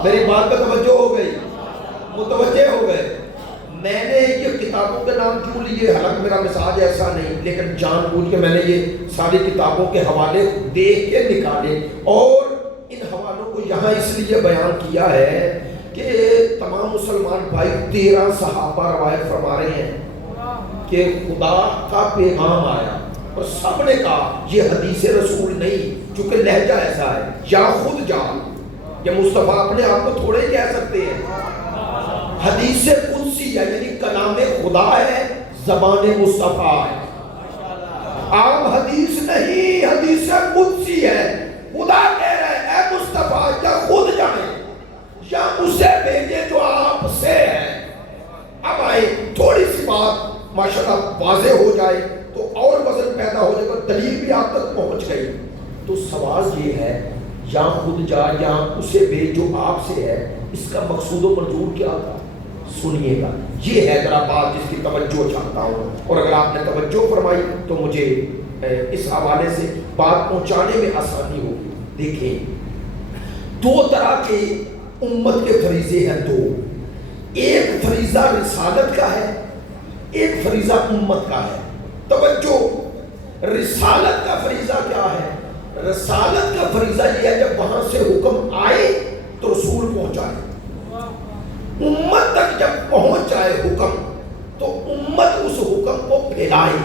میری بات کا توجہ ہو گئی، متوجہ ہو گئے۔ میں نے یہ کتابوں کے نام کیوں لیے، حالانکہ میرا مزاج ایسا نہیں، لیکن جان بوجھ کے میں نے یہ ساری کتابوں کے حوالے دیکھ کے نکالے، اور ان حوالوں کو یہاں اس لیے بیان کیا ہے کہ تمام مسلمان بھائی 13 صحابہ روایت فرما رہے ہیں کہ خدا کا پیغام آیا، اور سب نے کہا یہ حدیث رسول نہیں، چونکہ لہجہ ایسا ہے، یا خود جا، کہ مصطفیٰ اپنے آپ کو تھوڑے کہہ سکتے ہیں، حدیث قدسی ہے، یعنی کلام خدا ہے، زبان مصطفیٰ ہے، عام حدیث نہیں، حدیث قدسی ہے۔ خدا کہہ رہے ہیں اے مصطفیٰ یا خود جائیں یا اسے بھیجے جو آپ سے ہے۔ اب آئے تھوڑی سی بات ماشاءاللہ واضح ہو جائے تو اور وزن پیدا ہو جائے گا، دلیل بھی آپ تک پہنچ گئی۔ تو سوال یہ ہے یا خود جا یا اسے بھیج جو آپ سے ہے، اس کا مقصود و منظور کیا تھا؟ سنیے گا، یہ ہے ذرا بات جس کی توجہ چاہتا ہوں، اور اگر آپ نے توجہ فرمائی تو مجھے اس حوالے سے بات پہنچانے میں آسانی ہوگی۔ دیکھیں 2 طرح کے امت کے فریضے ہیں، 2، ایک فریضہ رسالت کا ہے، ایک فریضہ امت کا ہے۔ توجہ، رسالت کا فریضہ کیا ہے؟ رسالت کا فریضہ یہ ہے جب وہاں سے حکم آئے تو رسول پہنچائے، امت تک جب پہنچ جائے حکم تو امت اس حکم کو پھیلائے۔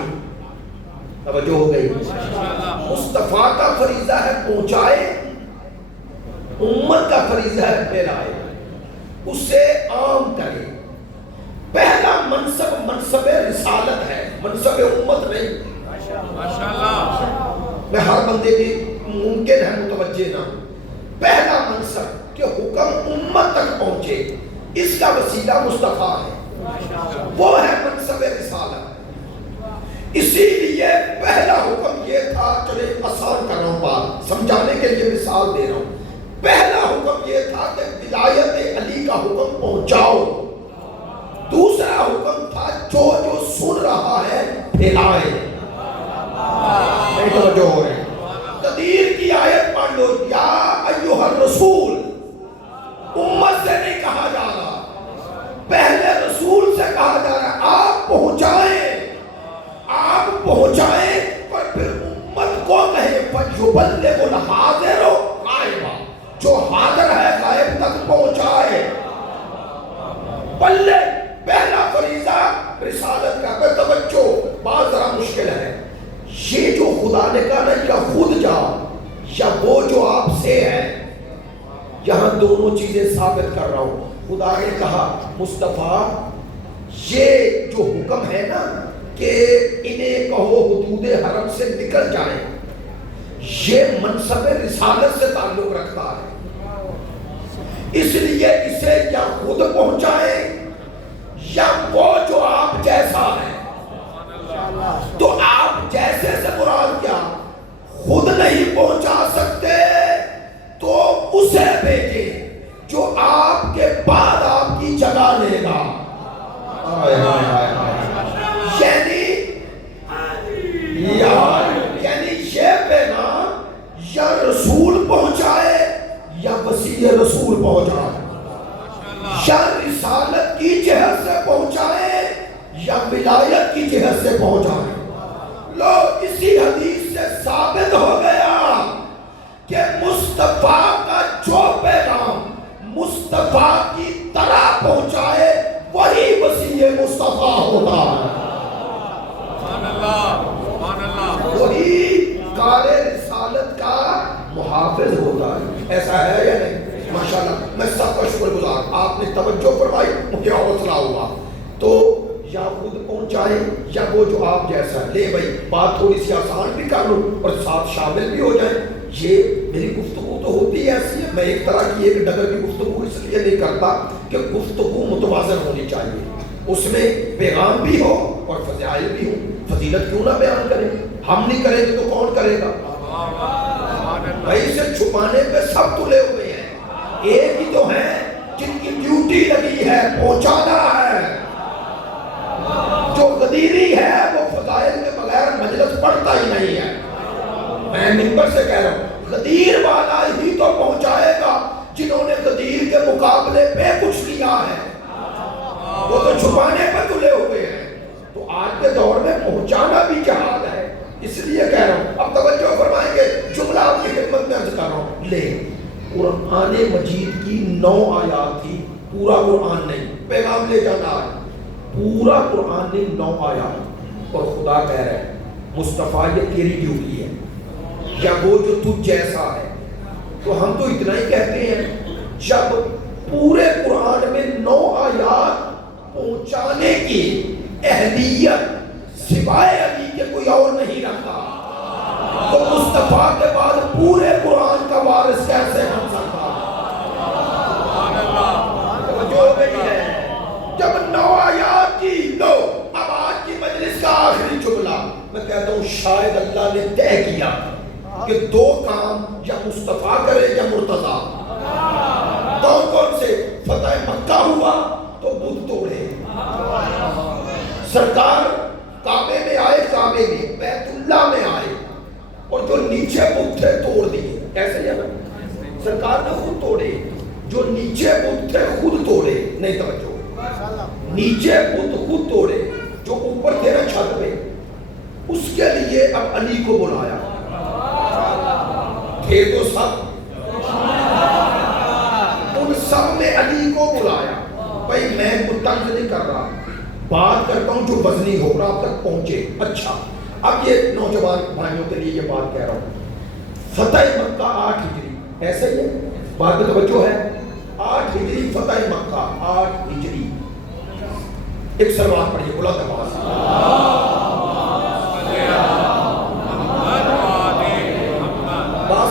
توجہ ہو گئی؟ مصطفیٰ کا فریضہ ہے پہنچائے، امت کا فریضہ ہے پھیلائے، اسے عام کرے۔ پہلا منصب رسالت ہے، منصب امت نہیں۔ میں ہر بندے کی ممکن ہے متوجہ نہ ہو. پہلا منصب کہ حکم امت تک پہنچے، اس کا وسیلہ مصطفیٰ ہے، وہ ہے منصب رسالت. اسی لیے پہلا حکم یہ تھا، چلے آسان کر رہا ہوں بات سمجھانے کے لیے مثال دے رہا ہوں. پہلا حکم یہ تھا کہ ولایت علی کا حکم پہنچاؤ. دوسرا حکم تھا جو جو سن رہا ہے پھیلائے. نہیں توجہ ہو رہے. قدیر کی آیت پڑھ لو، یا ایھا الرسول، امت سے نہیں کہا جا رہا، پہلے رسول سے کہا جا رہا ہے آپ پہنچائیں، آپ پہنچائیں. اور پھر امت کو کہیں فَيُبَلِّغُ الْحَاضِرُ غَائِبًا، جو حاضر ہے غائب تک پہنچائے. پلے پہلا فریضہ رسالت کا. پر توجہ، بات ذرا مشکل ہے. یہ جو خدا نے کہا نا یا خود جا یا وہ جو آپ سے ہے، یہاں دونوں چیزیں ثابت کر رہا ہوں. خدا نے کہا مصطفیٰ یہ جو حکم ہے نا کہ انہیں کہو حدود حرم سے نکل جائیں، یہ منصب رسالت سے تعلق رکھتا ہے. اس لیے اسے یا خود پہنچائیں یا وہ جو آپ جیسا ہے. تو آپ جیسے سے مراد کیا؟ خود نہیں پہنچا سکتے تو اسے بھیجیں جو آپ کے بعد آپ کی جگہ لے گا. یعنی یہ پیغام یا رسول پہنچائے یا وسیع رسول پہنچائے، یا رسالت کی جہت سے پہنچائے یا ولایت کی جہت سے پہنچائے. لو اسی حدیث سے ثابت ہو گیا کہ مصطفیٰ کا جو پیغام مصطفیٰ کی طرح پہنچائے وہی وسیع مصطفیٰ ہوتا ہے. وہی کار رسالت کا محافظ ہوتا ہے. ایسا ہے یا نہیں؟ ماشاءاللہ میں سب کا شکر گزار، آپ نے توجہ فرمائی، مجھے حوصلہ ہوا. تو یا خود پہنچائے یا وہ جو آپ جیسا ہے. لے بھائی بات تھوڑی سی آسان بھی کر لوں اور ساتھ شامل بھی ہو جائیں. یہ میری گفتگو تو ہوتی ہے ایسی ہے، میں ایک طرح کی ایک ڈگر کی گفتگو اس لیے نہیں کرتا کہ گفتگو متوازن ہونی چاہیے، اس میں پیغام بھی ہو اور فضائل بھی ہو. فضیلت کیوں نہ بیان کریں؟ ہم نہیں کریں گے تو کون کرے گا؟ بھائی اسے چھپانے پہ سب تلے ہوئے ہیں، ایک ہی تو ہیں جن کی ڈیوٹی لگی ہے پہنچانا ہے. جو غدیری ہے وہ فضائل کے بغیر مجلس پڑھتا ہی نہیں ہے. میں منبر سے کہہ رہا ہوں غدیر والا ہی تو پہنچائے گا جنہوں نے غدیر کے مقابلے پہ کچھ کیا ہے، وہ تو چھپانے پہ تلے ہوئے ہیں. تو آج کے دور میں پہنچانا بھی جہاد ہے. اس لیے کہہ رہا ہوں، اب توجہ فرمائیں گے، جملہ آپ کی خدمت میں عرض کر رہا ہوں. لے قرآن مجید کی 9 آیات تھی، پورا قرآن نہیں، پیغام لے جانا ہے. پورا قرآن نے 9 آیات، اور خدا کہہ رہا ہے مصطفیٰ یہ تیری ڈیوٹی ہے یا وہ جو تجھ جیسا ہے. تو ہم تو اتنا ہی کہتے ہیں جب پورے قرآن میں 9 آیات پہنچانے کی اہلیت سوائے علی کے کوئی اور نہیں رکھتا، تو مصطفیٰ کے بعد پورے قرآن کا وارث کیسے بن سکتا؟ جو بھی ہے جب 9 آیات کی لو. اب آج کی مجلس کا آخری جملہ میں کہتا ہوں، شاید اللہ نے طے کیا کہ 2 کام یا مصطفیٰ کرے یا مرتضیٰ. کون کون سے؟ فتح مکہ ہوا تو بت توڑے، سرکار کعبے میں آئے، کعبے میں بیت اللہ میں آئے اور جو نیچے بت تھے توڑ دیے. ایسے ہی ہے نا، سرکار نے خود توڑے، جو نیچے بت تھے خود توڑے. نہیں توجہ، نیچے بت خود توڑے، جو اوپر تھے نا چھت پہ، اس کے لیے اب علی کو بلایا. تھے تو سب، ان سب نے علی کو بلایا. بھائی میں کوئی طنز نہیں کر رہا، بات کرتا ہوں جو وزنی ہو رہا آپ تک پہنچے. اچھا اب یہ نوجوان بھائیوں کے لیے یہ بات کہہ رہا ہوں، فتح مکہ 8 ہجری، ایسا ہی ہے بات میں توجہ ہے. 8 ہجری فتح مکہ، 8 ہجری. ایک سلوات پڑھیے بلند آواز. بات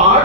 8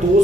2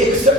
61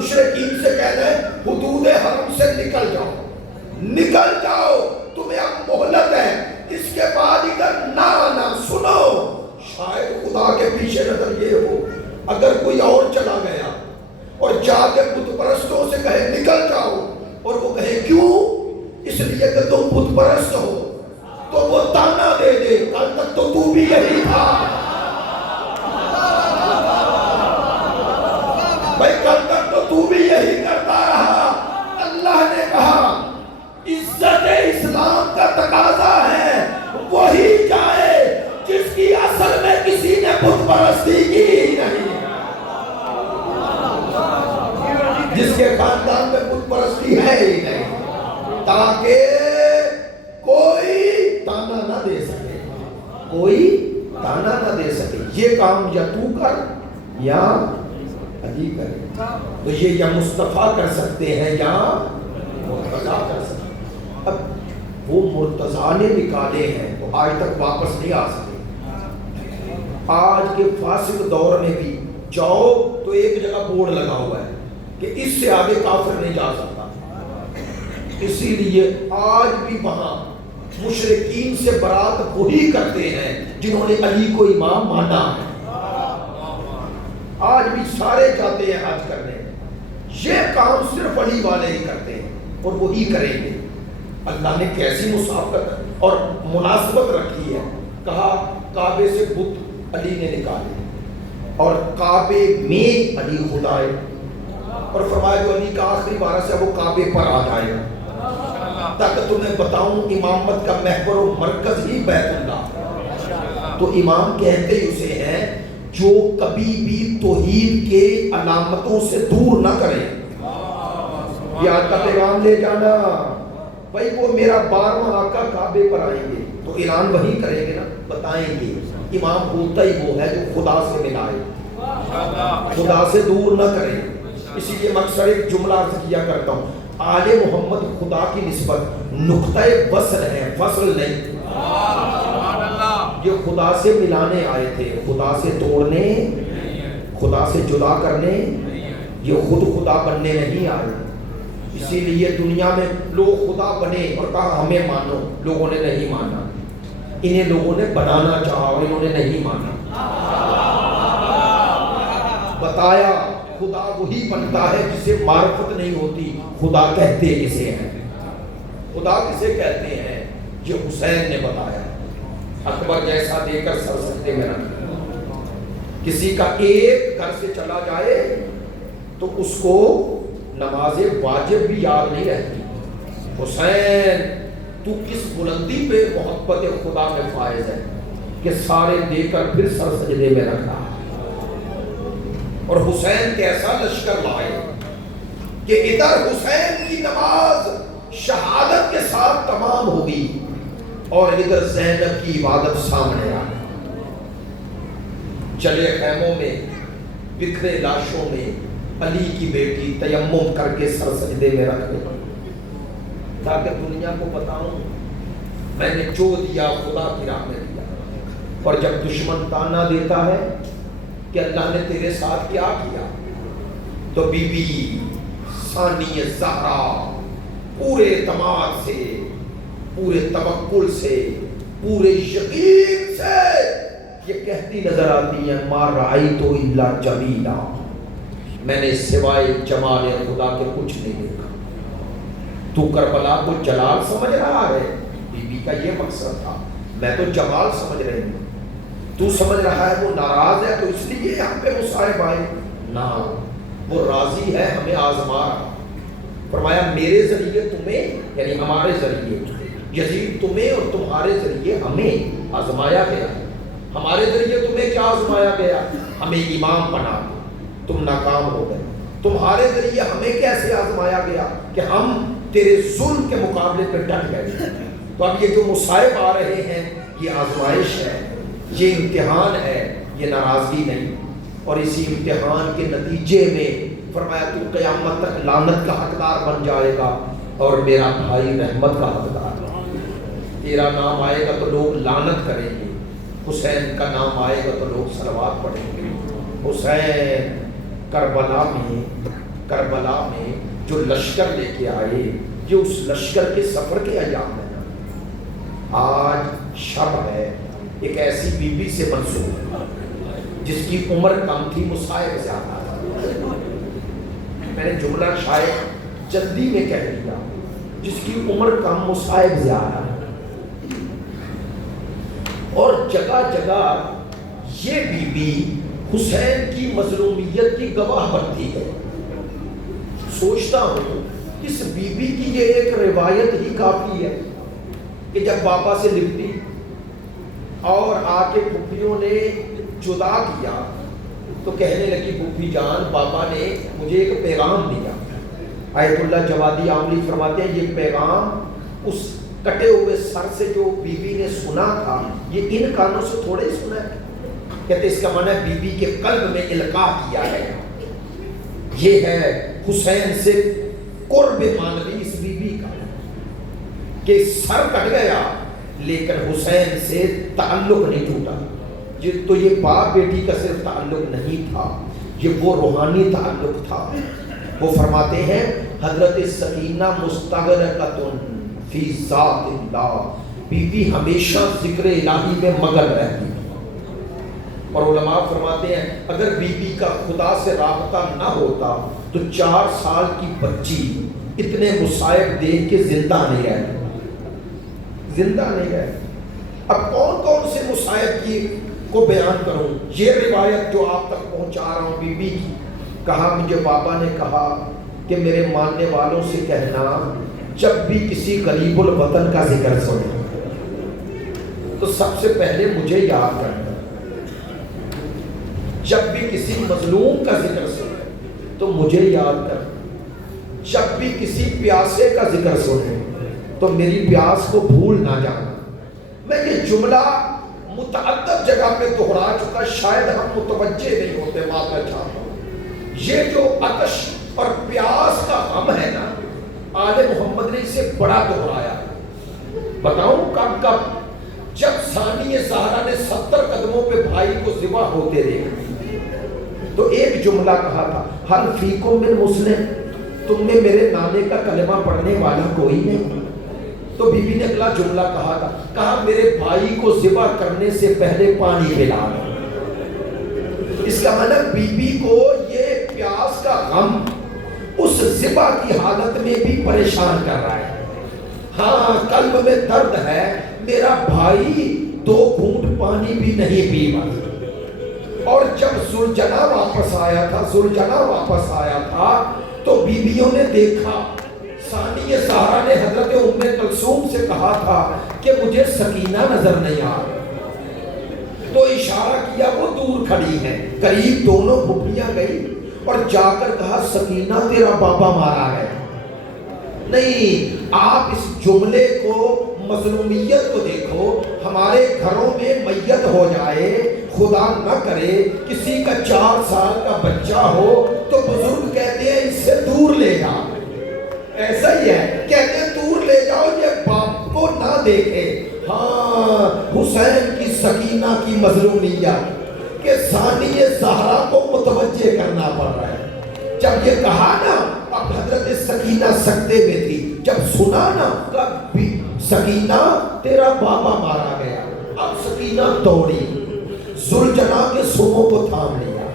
مشرکین سے کہنا ہے حدود حرم سے نکل جاؤ، نکل جاؤ، تمہیں اب مہلت ہے، اس کے بعد ادھر نہ آنا۔ سنو، شاید خدا کے پیچھے نظر یہ ہو، اگر کوئی اور چلا گیا اور جا کے بت پرستوں سے کہے نکل جاؤ، اور وہ کہے کیوں؟ اس لیے کہ تم بت پرست ہو، تو وہ تانا دے دے کل تک تو بھی یہی تھا بھائی، کل تک تو بھی یہی کرتا رہا۔ اللہ نے کہا عزت اسلام کا تقاضا ہے وہی جائے جس کی اصل میں کسی نے بت پرستی کی ہی نہیں، جس کے خاندان میں بت پرستی ہے ہی نہیں، تاکہ کوئی تانا نہ دے سکے، کوئی تانا نہ دے سکے۔ یہ کام یا تو کر یا علی کرے، تو یہ یا مصطفیٰ کر سکتے ہیں یا مرتضیٰ کر سکتے ہیں۔ اب وہ مرتضیٰ نے نکالے ہیں تو آج تک واپس نہیں آ سکے۔ آج کے فاسق دور میں بھی جاؤ تو ایک جگہ بورڈ لگا ہوا ہے کہ اس سے آگے کافر نہیں جا سکتا، اسی لیے آج بھی وہاں مشرکین سے برات وہی کرتے ہیں جنہوں نے علی کو امام مانا ہے۔ آج بھی سارے جاتے ہیں حج کرنے، یہ کام صرف علی والے ہی کرتے ہیں اور وہی کریں گے۔ اللہ نے کیسی مسابقت اور مناسبت رکھی ہے، کہا کعبے سے بت علی نے نکالے اور کعبے میں علی خدا ہے، اور فرمایا جو علی کا آخری وارث ہے وہ کعبے پر آ جائے گا، تاکہ تمہیں بتاؤں امامت کا محور و مرکز ہی بیت اللہ۔ تو امام کہتے ہی اسے ہیں جو کبھی بھی توحید کے علامتوں سے دور نہ کرے۔ یہ آج کا پیغام لے جانا بھائی، وہ میرا 12واں آقا کعبے پر آئیں گے تو اعلان وہی کریں گے نا، بتائیں گے۔ امام ہوتا ہی وہ ہے جو خدا سے ملائے، خدا سے دور نہ کرے۔ اسی لیے میں اکثر ایک جملہ عرض کیا کرتا ہوں، آل محمد خدا کی نسبت نقطۂ وصل ہے، فصل نہیں۔ یہ خدا سے ملانے آئے تھے، خدا سے توڑنے، خدا سے جدا کرنے، یہ خود خدا بننے نہیں آئے۔ اسی لیے دنیا میں لوگ خدا بنے اور کہا ہمیں مانو، لوگوں نے نہیں مانا، انہیں لوگوں نے بنانا چاہا اور انہوں نے نہیں مانا۔ بتایا خدا وہی بنتا ہے جسے معرفت نہیں ہوتی، خدا کہتے کسے ہیں، خدا کسے کہتے ہیں، یہ حسین نے بتایا۔ اکبر جیسا دے کر سر سکتے میں رکھ، کسی کا ایک گھر سے چلا جائے تو اس کو نماز واجب بھی یاد نہیں رہتی۔ حسین تو کس بلندی پہ محبت خدا میں فائز ہے کہ سارے دے کر پھر سر سجدے میں رکھا، اور حسین کیسا لشکر لائے کہ ادھر حسین کی نماز شہادت کے ساتھ تمام ہوگی اور ادھر زینب کی عبادت سامنے آ گئی۔ جلے خیموں میں، بکھرے لاشوں میں علی کی بیٹی تیمم کر کے سر سجدے میں رکھ دے، تاکہ دنیا کو بتاؤں میں نے جو دیا خدا کی راہ میں دیا۔ اور جب دشمن تانا دیتا ہے کہ اللہ نے تیرے ساتھ کیا کیا، تو بی بی ثانی زہرا پورے اعتماد سے، پورے توکل سے، پورے یقین سے یہ کہتی نظر آتی ہے ما رأیت الا جمیلا، میں نے سوائے جمال خدا کے کچھ نہیں دیکھا۔ تو کربلا کو جلال سمجھ رہا ہے، بی بی کا یہ مقصد تھا، میں تو جمال سمجھ رہی ہوں، تو سمجھ رہا ہے وہ ناراض ہے تو اس لیے ہم پہ مصائب آئے، نہ وہ راضی ہے ہمیں آزما رہا۔ فرمایا میرے ذریعے تمہیں، یعنی ہمارے ذریعے یزید تمہیں اور تمہارے ذریعے ہمیں آزمایا گیا۔ ہمارے ذریعے تمہیں کیا آزمایا گیا؟ ہمیں امام بنا دے، تم ناکام ہو گئے۔ تمہارے ذریعے ہمیں کیسے آزمایا گیا کہ ہم تیرے ظلم کے مقابلے پہ ڈٹ گئے۔ تو اب یہ جو مصائب آ رہے ہیں یہ آزمائش ہے، یہ امتحان ہے، یہ ناراضگی نہیں۔ اور اسی امتحان کے نتیجے میں فرمایا تو قیامت تک لعنت کا حقدار بن جائے گا اور میرا بھائی رحمت کا حقدار۔ تیرا نام آئے گا تو لوگ لعنت کریں گے، حسین کا نام آئے گا تو لوگ صلوات پڑھیں گے۔ حسین کربلا میں کربلا میں جو لشکر لے کے آئے، یہ اس لشکر کے سفر کے ایام ہے نا۔ آج شب ہے ایک ایسی بی بی سے منسوب جس کی عمر کم تھی، مصائب زیادہ تھا۔ میں نے جملہ شاید جلدی میں کہہ دیا، جس کی عمر کم مصائب زیادہ، اور جگہ جگہ یہ بی بی حسین کی مظلومیت کی گواہ بنتی ہے۔ سوچتا ہوں اس بی بی کی یہ ایک روایت ہی کافی ہے کہ جب بابا سے لپٹی اور آ کے پھوپھیوں نے جدا کیا تو کہنے لگی پھوپھی جان بابا نے مجھے ایک پیغام دیا۔ آیت اللہ جوادی عاملی فرماتے ہیں یہ پیغام اس کٹے ہوئے سر سے جو بی بی نے سنا تھا یہ ان کانوں سے تھوڑے ہی سنا ہے۔ کہتے اس کا معنی بی بی کے قلب میں القاء کیا ہے۔ یہ ہے حسین سے قرب مانوی اس بی بی کا کہ سر کٹ گیا لیکن حسین سے تعلق نہیں ٹوٹا۔ تو یہ باپ بیٹی کا صرف تعلق نہیں تھا، یہ وہ روحانی تعلق تھا۔ وہ فرماتے ہیں حضرت سکینہ مستغرقۃ فی ذات اللہ، بی بی ہمیشہ ذکر الہی میں مگن رہتی۔ اور علماء فرماتے ہیں اگر بی بی کا خدا سے رابطہ نہ ہوتا تو 4 سال کی بچی اتنے مصائب دیکھ کے زندہ نہیں رہتی، زندہ نہیں رہتی۔ اب کون کون سے مصائب کی کو بیان کروں؟ یہ روایت جو آپ تک پہنچا رہا ہوں بی بی کی، کہا مجھے بابا نے کہا کہ میرے ماننے والوں سے کہنا جب بھی کسی غریب الوطن کا ذکر سنے تو سب سے پہلے مجھے یاد کرنا، جب بھی کسی مظلوم کا ذکر سنے تو مجھے یاد کرنا، جب بھی کسی پیاسے کا ذکر سنے تو میری پیاس کو بھول نہ جانا۔ میں یہ جملہ متعدد جگہ پہ دہرا چکا، شاید ہم متوجہ نہیں ہوتے، معذرت چاہتا ہوں۔ یہ جو عطش اور پیاس کا غم ہے نا، آل محمد نے اسے بڑا دہرایا۔ بتاؤں کب کب؟ جب ثانی زہرا نے 70 قدموں پہ بھائی کو ذبح ہوتے دیکھا تو ایک جملہ کہا تھا ہل فیکم من مسلم، تم میں میرے نانے کا کلمہ پڑھنے والا کوئی نہیں؟ تو بی بی نے اگلا جملہ کہا تھا، کہا میرے بھائی کو ذبح کرنے سے پہلے پانی پلا دو۔ اس کا مطلب بی بی کو یہ پیاس کا غم اس ذبح کی حالت میں بھی پریشان کر رہا ہے۔ ہاں قلب میں درد ہے، میرا بھائی 2 گھونٹ پانی بھی نہیں پی پاتا۔ اور جب ذوالجنا واپس آیا تھا تو بیویوں نے دیکھا، ثانی زہرا نے حضرت ام کلثوم سے کہا تھا کہ مجھے سکینہ نظر نہیں آ رہی، تو اشارہ کیا وہ دور کھڑی ہے، قریب دونوں پھوپھیاں گئی اور جا کر کہا سکینہ تیرا بابا مارا ہے۔ نہیں، آپ اس جملے کو مظلومیت کو دیکھو، ہمارے گھروں میں میت ہو جائے، خدا نہ کرے کسی کا 4 سال کا بچہ ہو تو بزرگ کہتے ہیں اس سے دور لے جا، ایسا ہی ہے، کہتے ہیں دور لے جاؤ یہ باپ کو نہ دیکھے۔ ہاں حسین کی سکینہ کی مظلومیت کہ ثانی زہرا کو متوجہ کرنا پڑ رہا ہے۔ جب یہ کہا نا، اب حضرت سکینہ سکتے میں تھی، جب سنا نا کہ سکینہ تیرا بابا مارا گیا، اب سکینہ دوڑی، ذوالجنا کے سموں کو تھام لیا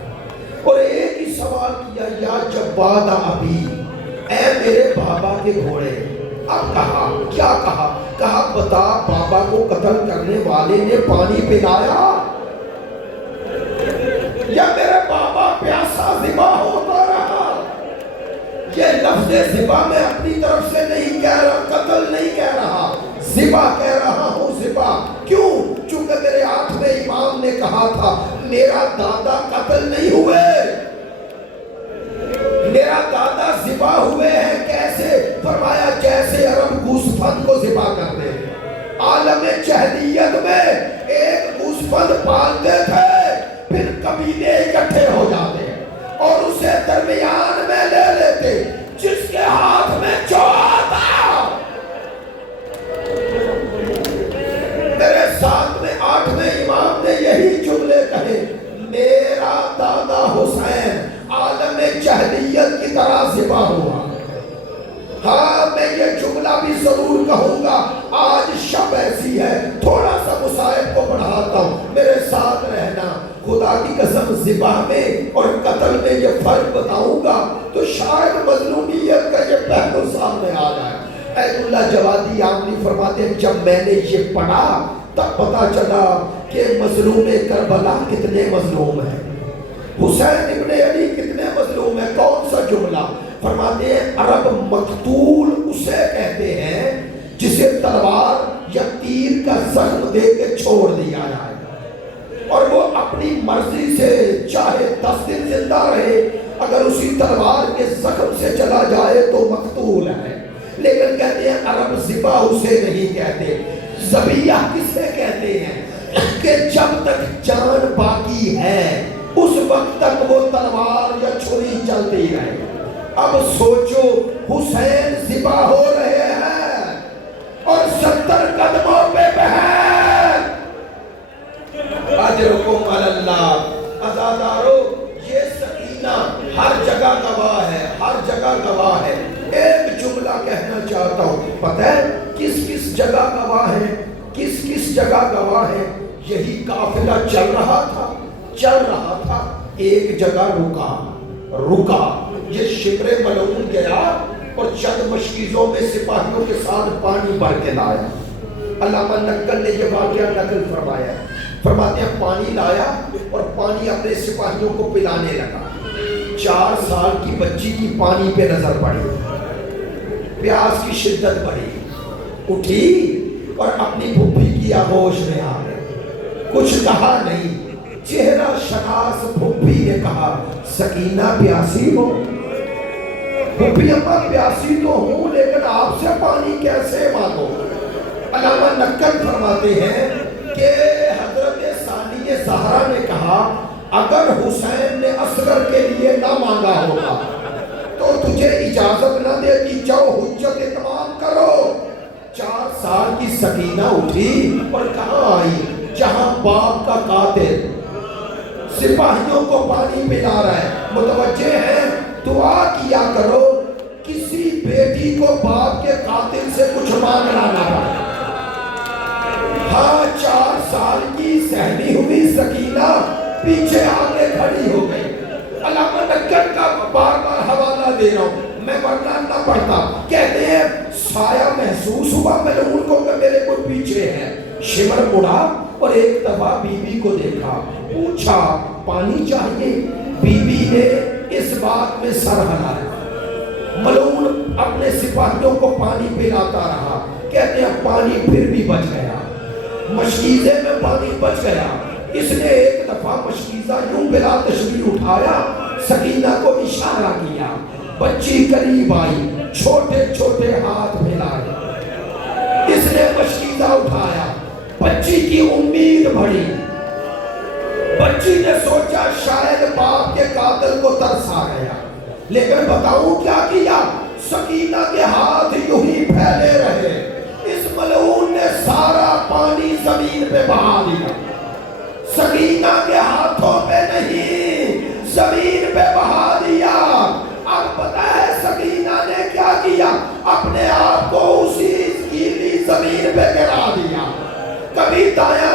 اور ایک ہی سوال کیا، یا جواد ابی، اے میرے بابا کے گھوڑے۔ اب کہا کیا کہا؟ کہا بتا بابا کو قتل کرنے والے نے پانی پلایا یا میرے بابا پیاسا ذبح ہوتا رہا؟ یہ لفظ ذبح میں اپنی طرف سے نہیں کہہ رہا، قتل نہیں کہہ رہا، ذبح کہہ رہا ہوں، ذبح۔ کیوں؟ چونکہ میرے 8ویں امام نے کہا تھا میرا دادا قتل نہیں ہوئے، میرا دادا ذبح ہوئے ہیں۔ کیسے؟ فرمایا جیسے عرب گوسفند کو ذبح کرتے ہیں۔ عالم جاہلیت میں ایک گوسفند پالتے تھے، پھر قبیلے اکٹھے ہو جاتے اور اسے درمیان میں لے لیتے، جس کے ہاتھ میں جو آتا۔ میرے ساتھ میں 8ویں امام نے یہی جملے کہے، میرا دادا حسین عالم جاہلیت کی طرح کہوں گا آج شب ایسی ہے تھوڑا سا مصائب کو بڑھاتا ہوں میرے ساتھ رہنا. خدا کی قسم ذبح میں اور قتل میں یہ فرق بتاؤں گا تو شاید مظلومیت کا یہ پہلو سامنے آ جائے. ایت اللہ جوادی عاملی فرماتے ہیں جب میں نے یہ پڑھا تب پتا چلا کہ مظلوم کربلا کتنے مظلوم ہیں, حسین ابن علی کتنے مظلوم ہیں. کون سا جملہ؟ فرماتے ہیں عرب مقتول اسے کہتے ہیں جسے تلوار یا تیر کا زخم دے کے چھوڑ دیا جائے اور وہ اپنی مرضی سے چاہے 10 دن زندہ رہے, اگر اسی تلوار کے زخم سے چلا جائے تو مقتول ہے. لیکن کہتے ہیں عرب ذبح اسے نہیں کہتے. ذبیحہ کسے کہتے ہیں کہ جب تک جان باقی ہے اس وقت تک وہ تلوار یا چھری چلتی رہے. اب سوچو حسین ذبح ہو رہے ہیں اور 70 قدموں پہ بہن. اجرکم علی اللہ. عزادارو یہ سکینہ ہر جگہ گواہ ہے, ہر جگہ گواہ ہے. ایک جملہ کہنا چاہتا ہوں, پتہ ہے کس کس جگہ گواہ ہے, کس کس جگہ گواہ ہے. یہی قافلہ چل رہا تھا ایک جگہ رکا. یہ شبر ملعون گیا اور چند مشکیزوں میں سپاہیوں کے ساتھ پانی بھر کے لایا. علامہ نقل نے یہ واقعہ نقل فرمایا, فرماتے ہیں پانی لایا اور پانی اپنے سپاہیوں کو پلانے لگا. 4 سال کی بچی کی پانی پہ نظر پڑی, پیاس کی شدت بڑھی, اٹھی اور اپنی پھپھی کی آغوش میں آ گئی. کچھ کہا نہیں, چہرہ شناس پھپھی نے کہا سکینہ پیاسی ہو؟ پھپھی اماں پیاسی تو ہوں لیکن آپ سے پانی کیسے مانگو؟ علامہ نقل فرماتے ہیں کہ حضرت ثانی زہرا نے کہا اگر حسین نے اصغر کے لیے نہ مانگا ہوگا تو تجھے اجازت نہ دیتی, جاؤ حجت اتمام کرو. 4 سال کی سکینہ اٹھی اور کہاں آئی جہاں باپ کا قاتل سپاہیوں کو پانی پلا رہا ہے. متوجہ ہیں, دعا کیا کرو کسی بیٹی کو باپ کے قاتل سے کچھ مانگنا نہ پڑے. ہاں 4 سال کی سہمی ہوئی سکینہ پیچھے آگے کھڑی ہو گئی. علامہ نقل کا بار بار حوالہ دے رہا ہوں میں ورنہ نہ پڑھتا. کہتے ہیں سایہ محسوس ہوا ملعون کو کہ میرے کوئی پیچھے ہے. شمر مڑا اور ایک دفعہ بی بی کو دیکھا, پوچھا پانی چاہیے؟ بی بی نے اس بات میں سر ہلایا. ملعون اپنے سپاہیوں کو پانی پلاتا رہا. کہتے ہیں پانی پھر بھی بچ گیا, مشکیزے میں پانی بچ گیا. اس نے ایک دفعہ مشکیزہ یوں بلا تشریح اٹھایا, سکینہ کو اشارہ کیا, بچی قریب آئی, چھوٹے چھوٹے ہاتھ پھیلائے. اس نے مشکیزہ اٹھایا, بچی کی امید بڑھی. بچی نے سوچا شاید باپ کے قاتل کو ترس آ گیا, لیکن بتاؤں کیا کیا؟ سکینہ کے ہاتھ یوں ہی پھیلے رہے. اس ملعون نے سارا پانی زمین پہ بہا دیا. سکینہ کے ہاتھوں پہ نہیں, زمین پہ بہا دیا. اب پتہ ہے سکینہ نے کیا کیا؟ اپنے آپ کو اسی گیلی زمین پہ گرا دیا. کبھی دایاں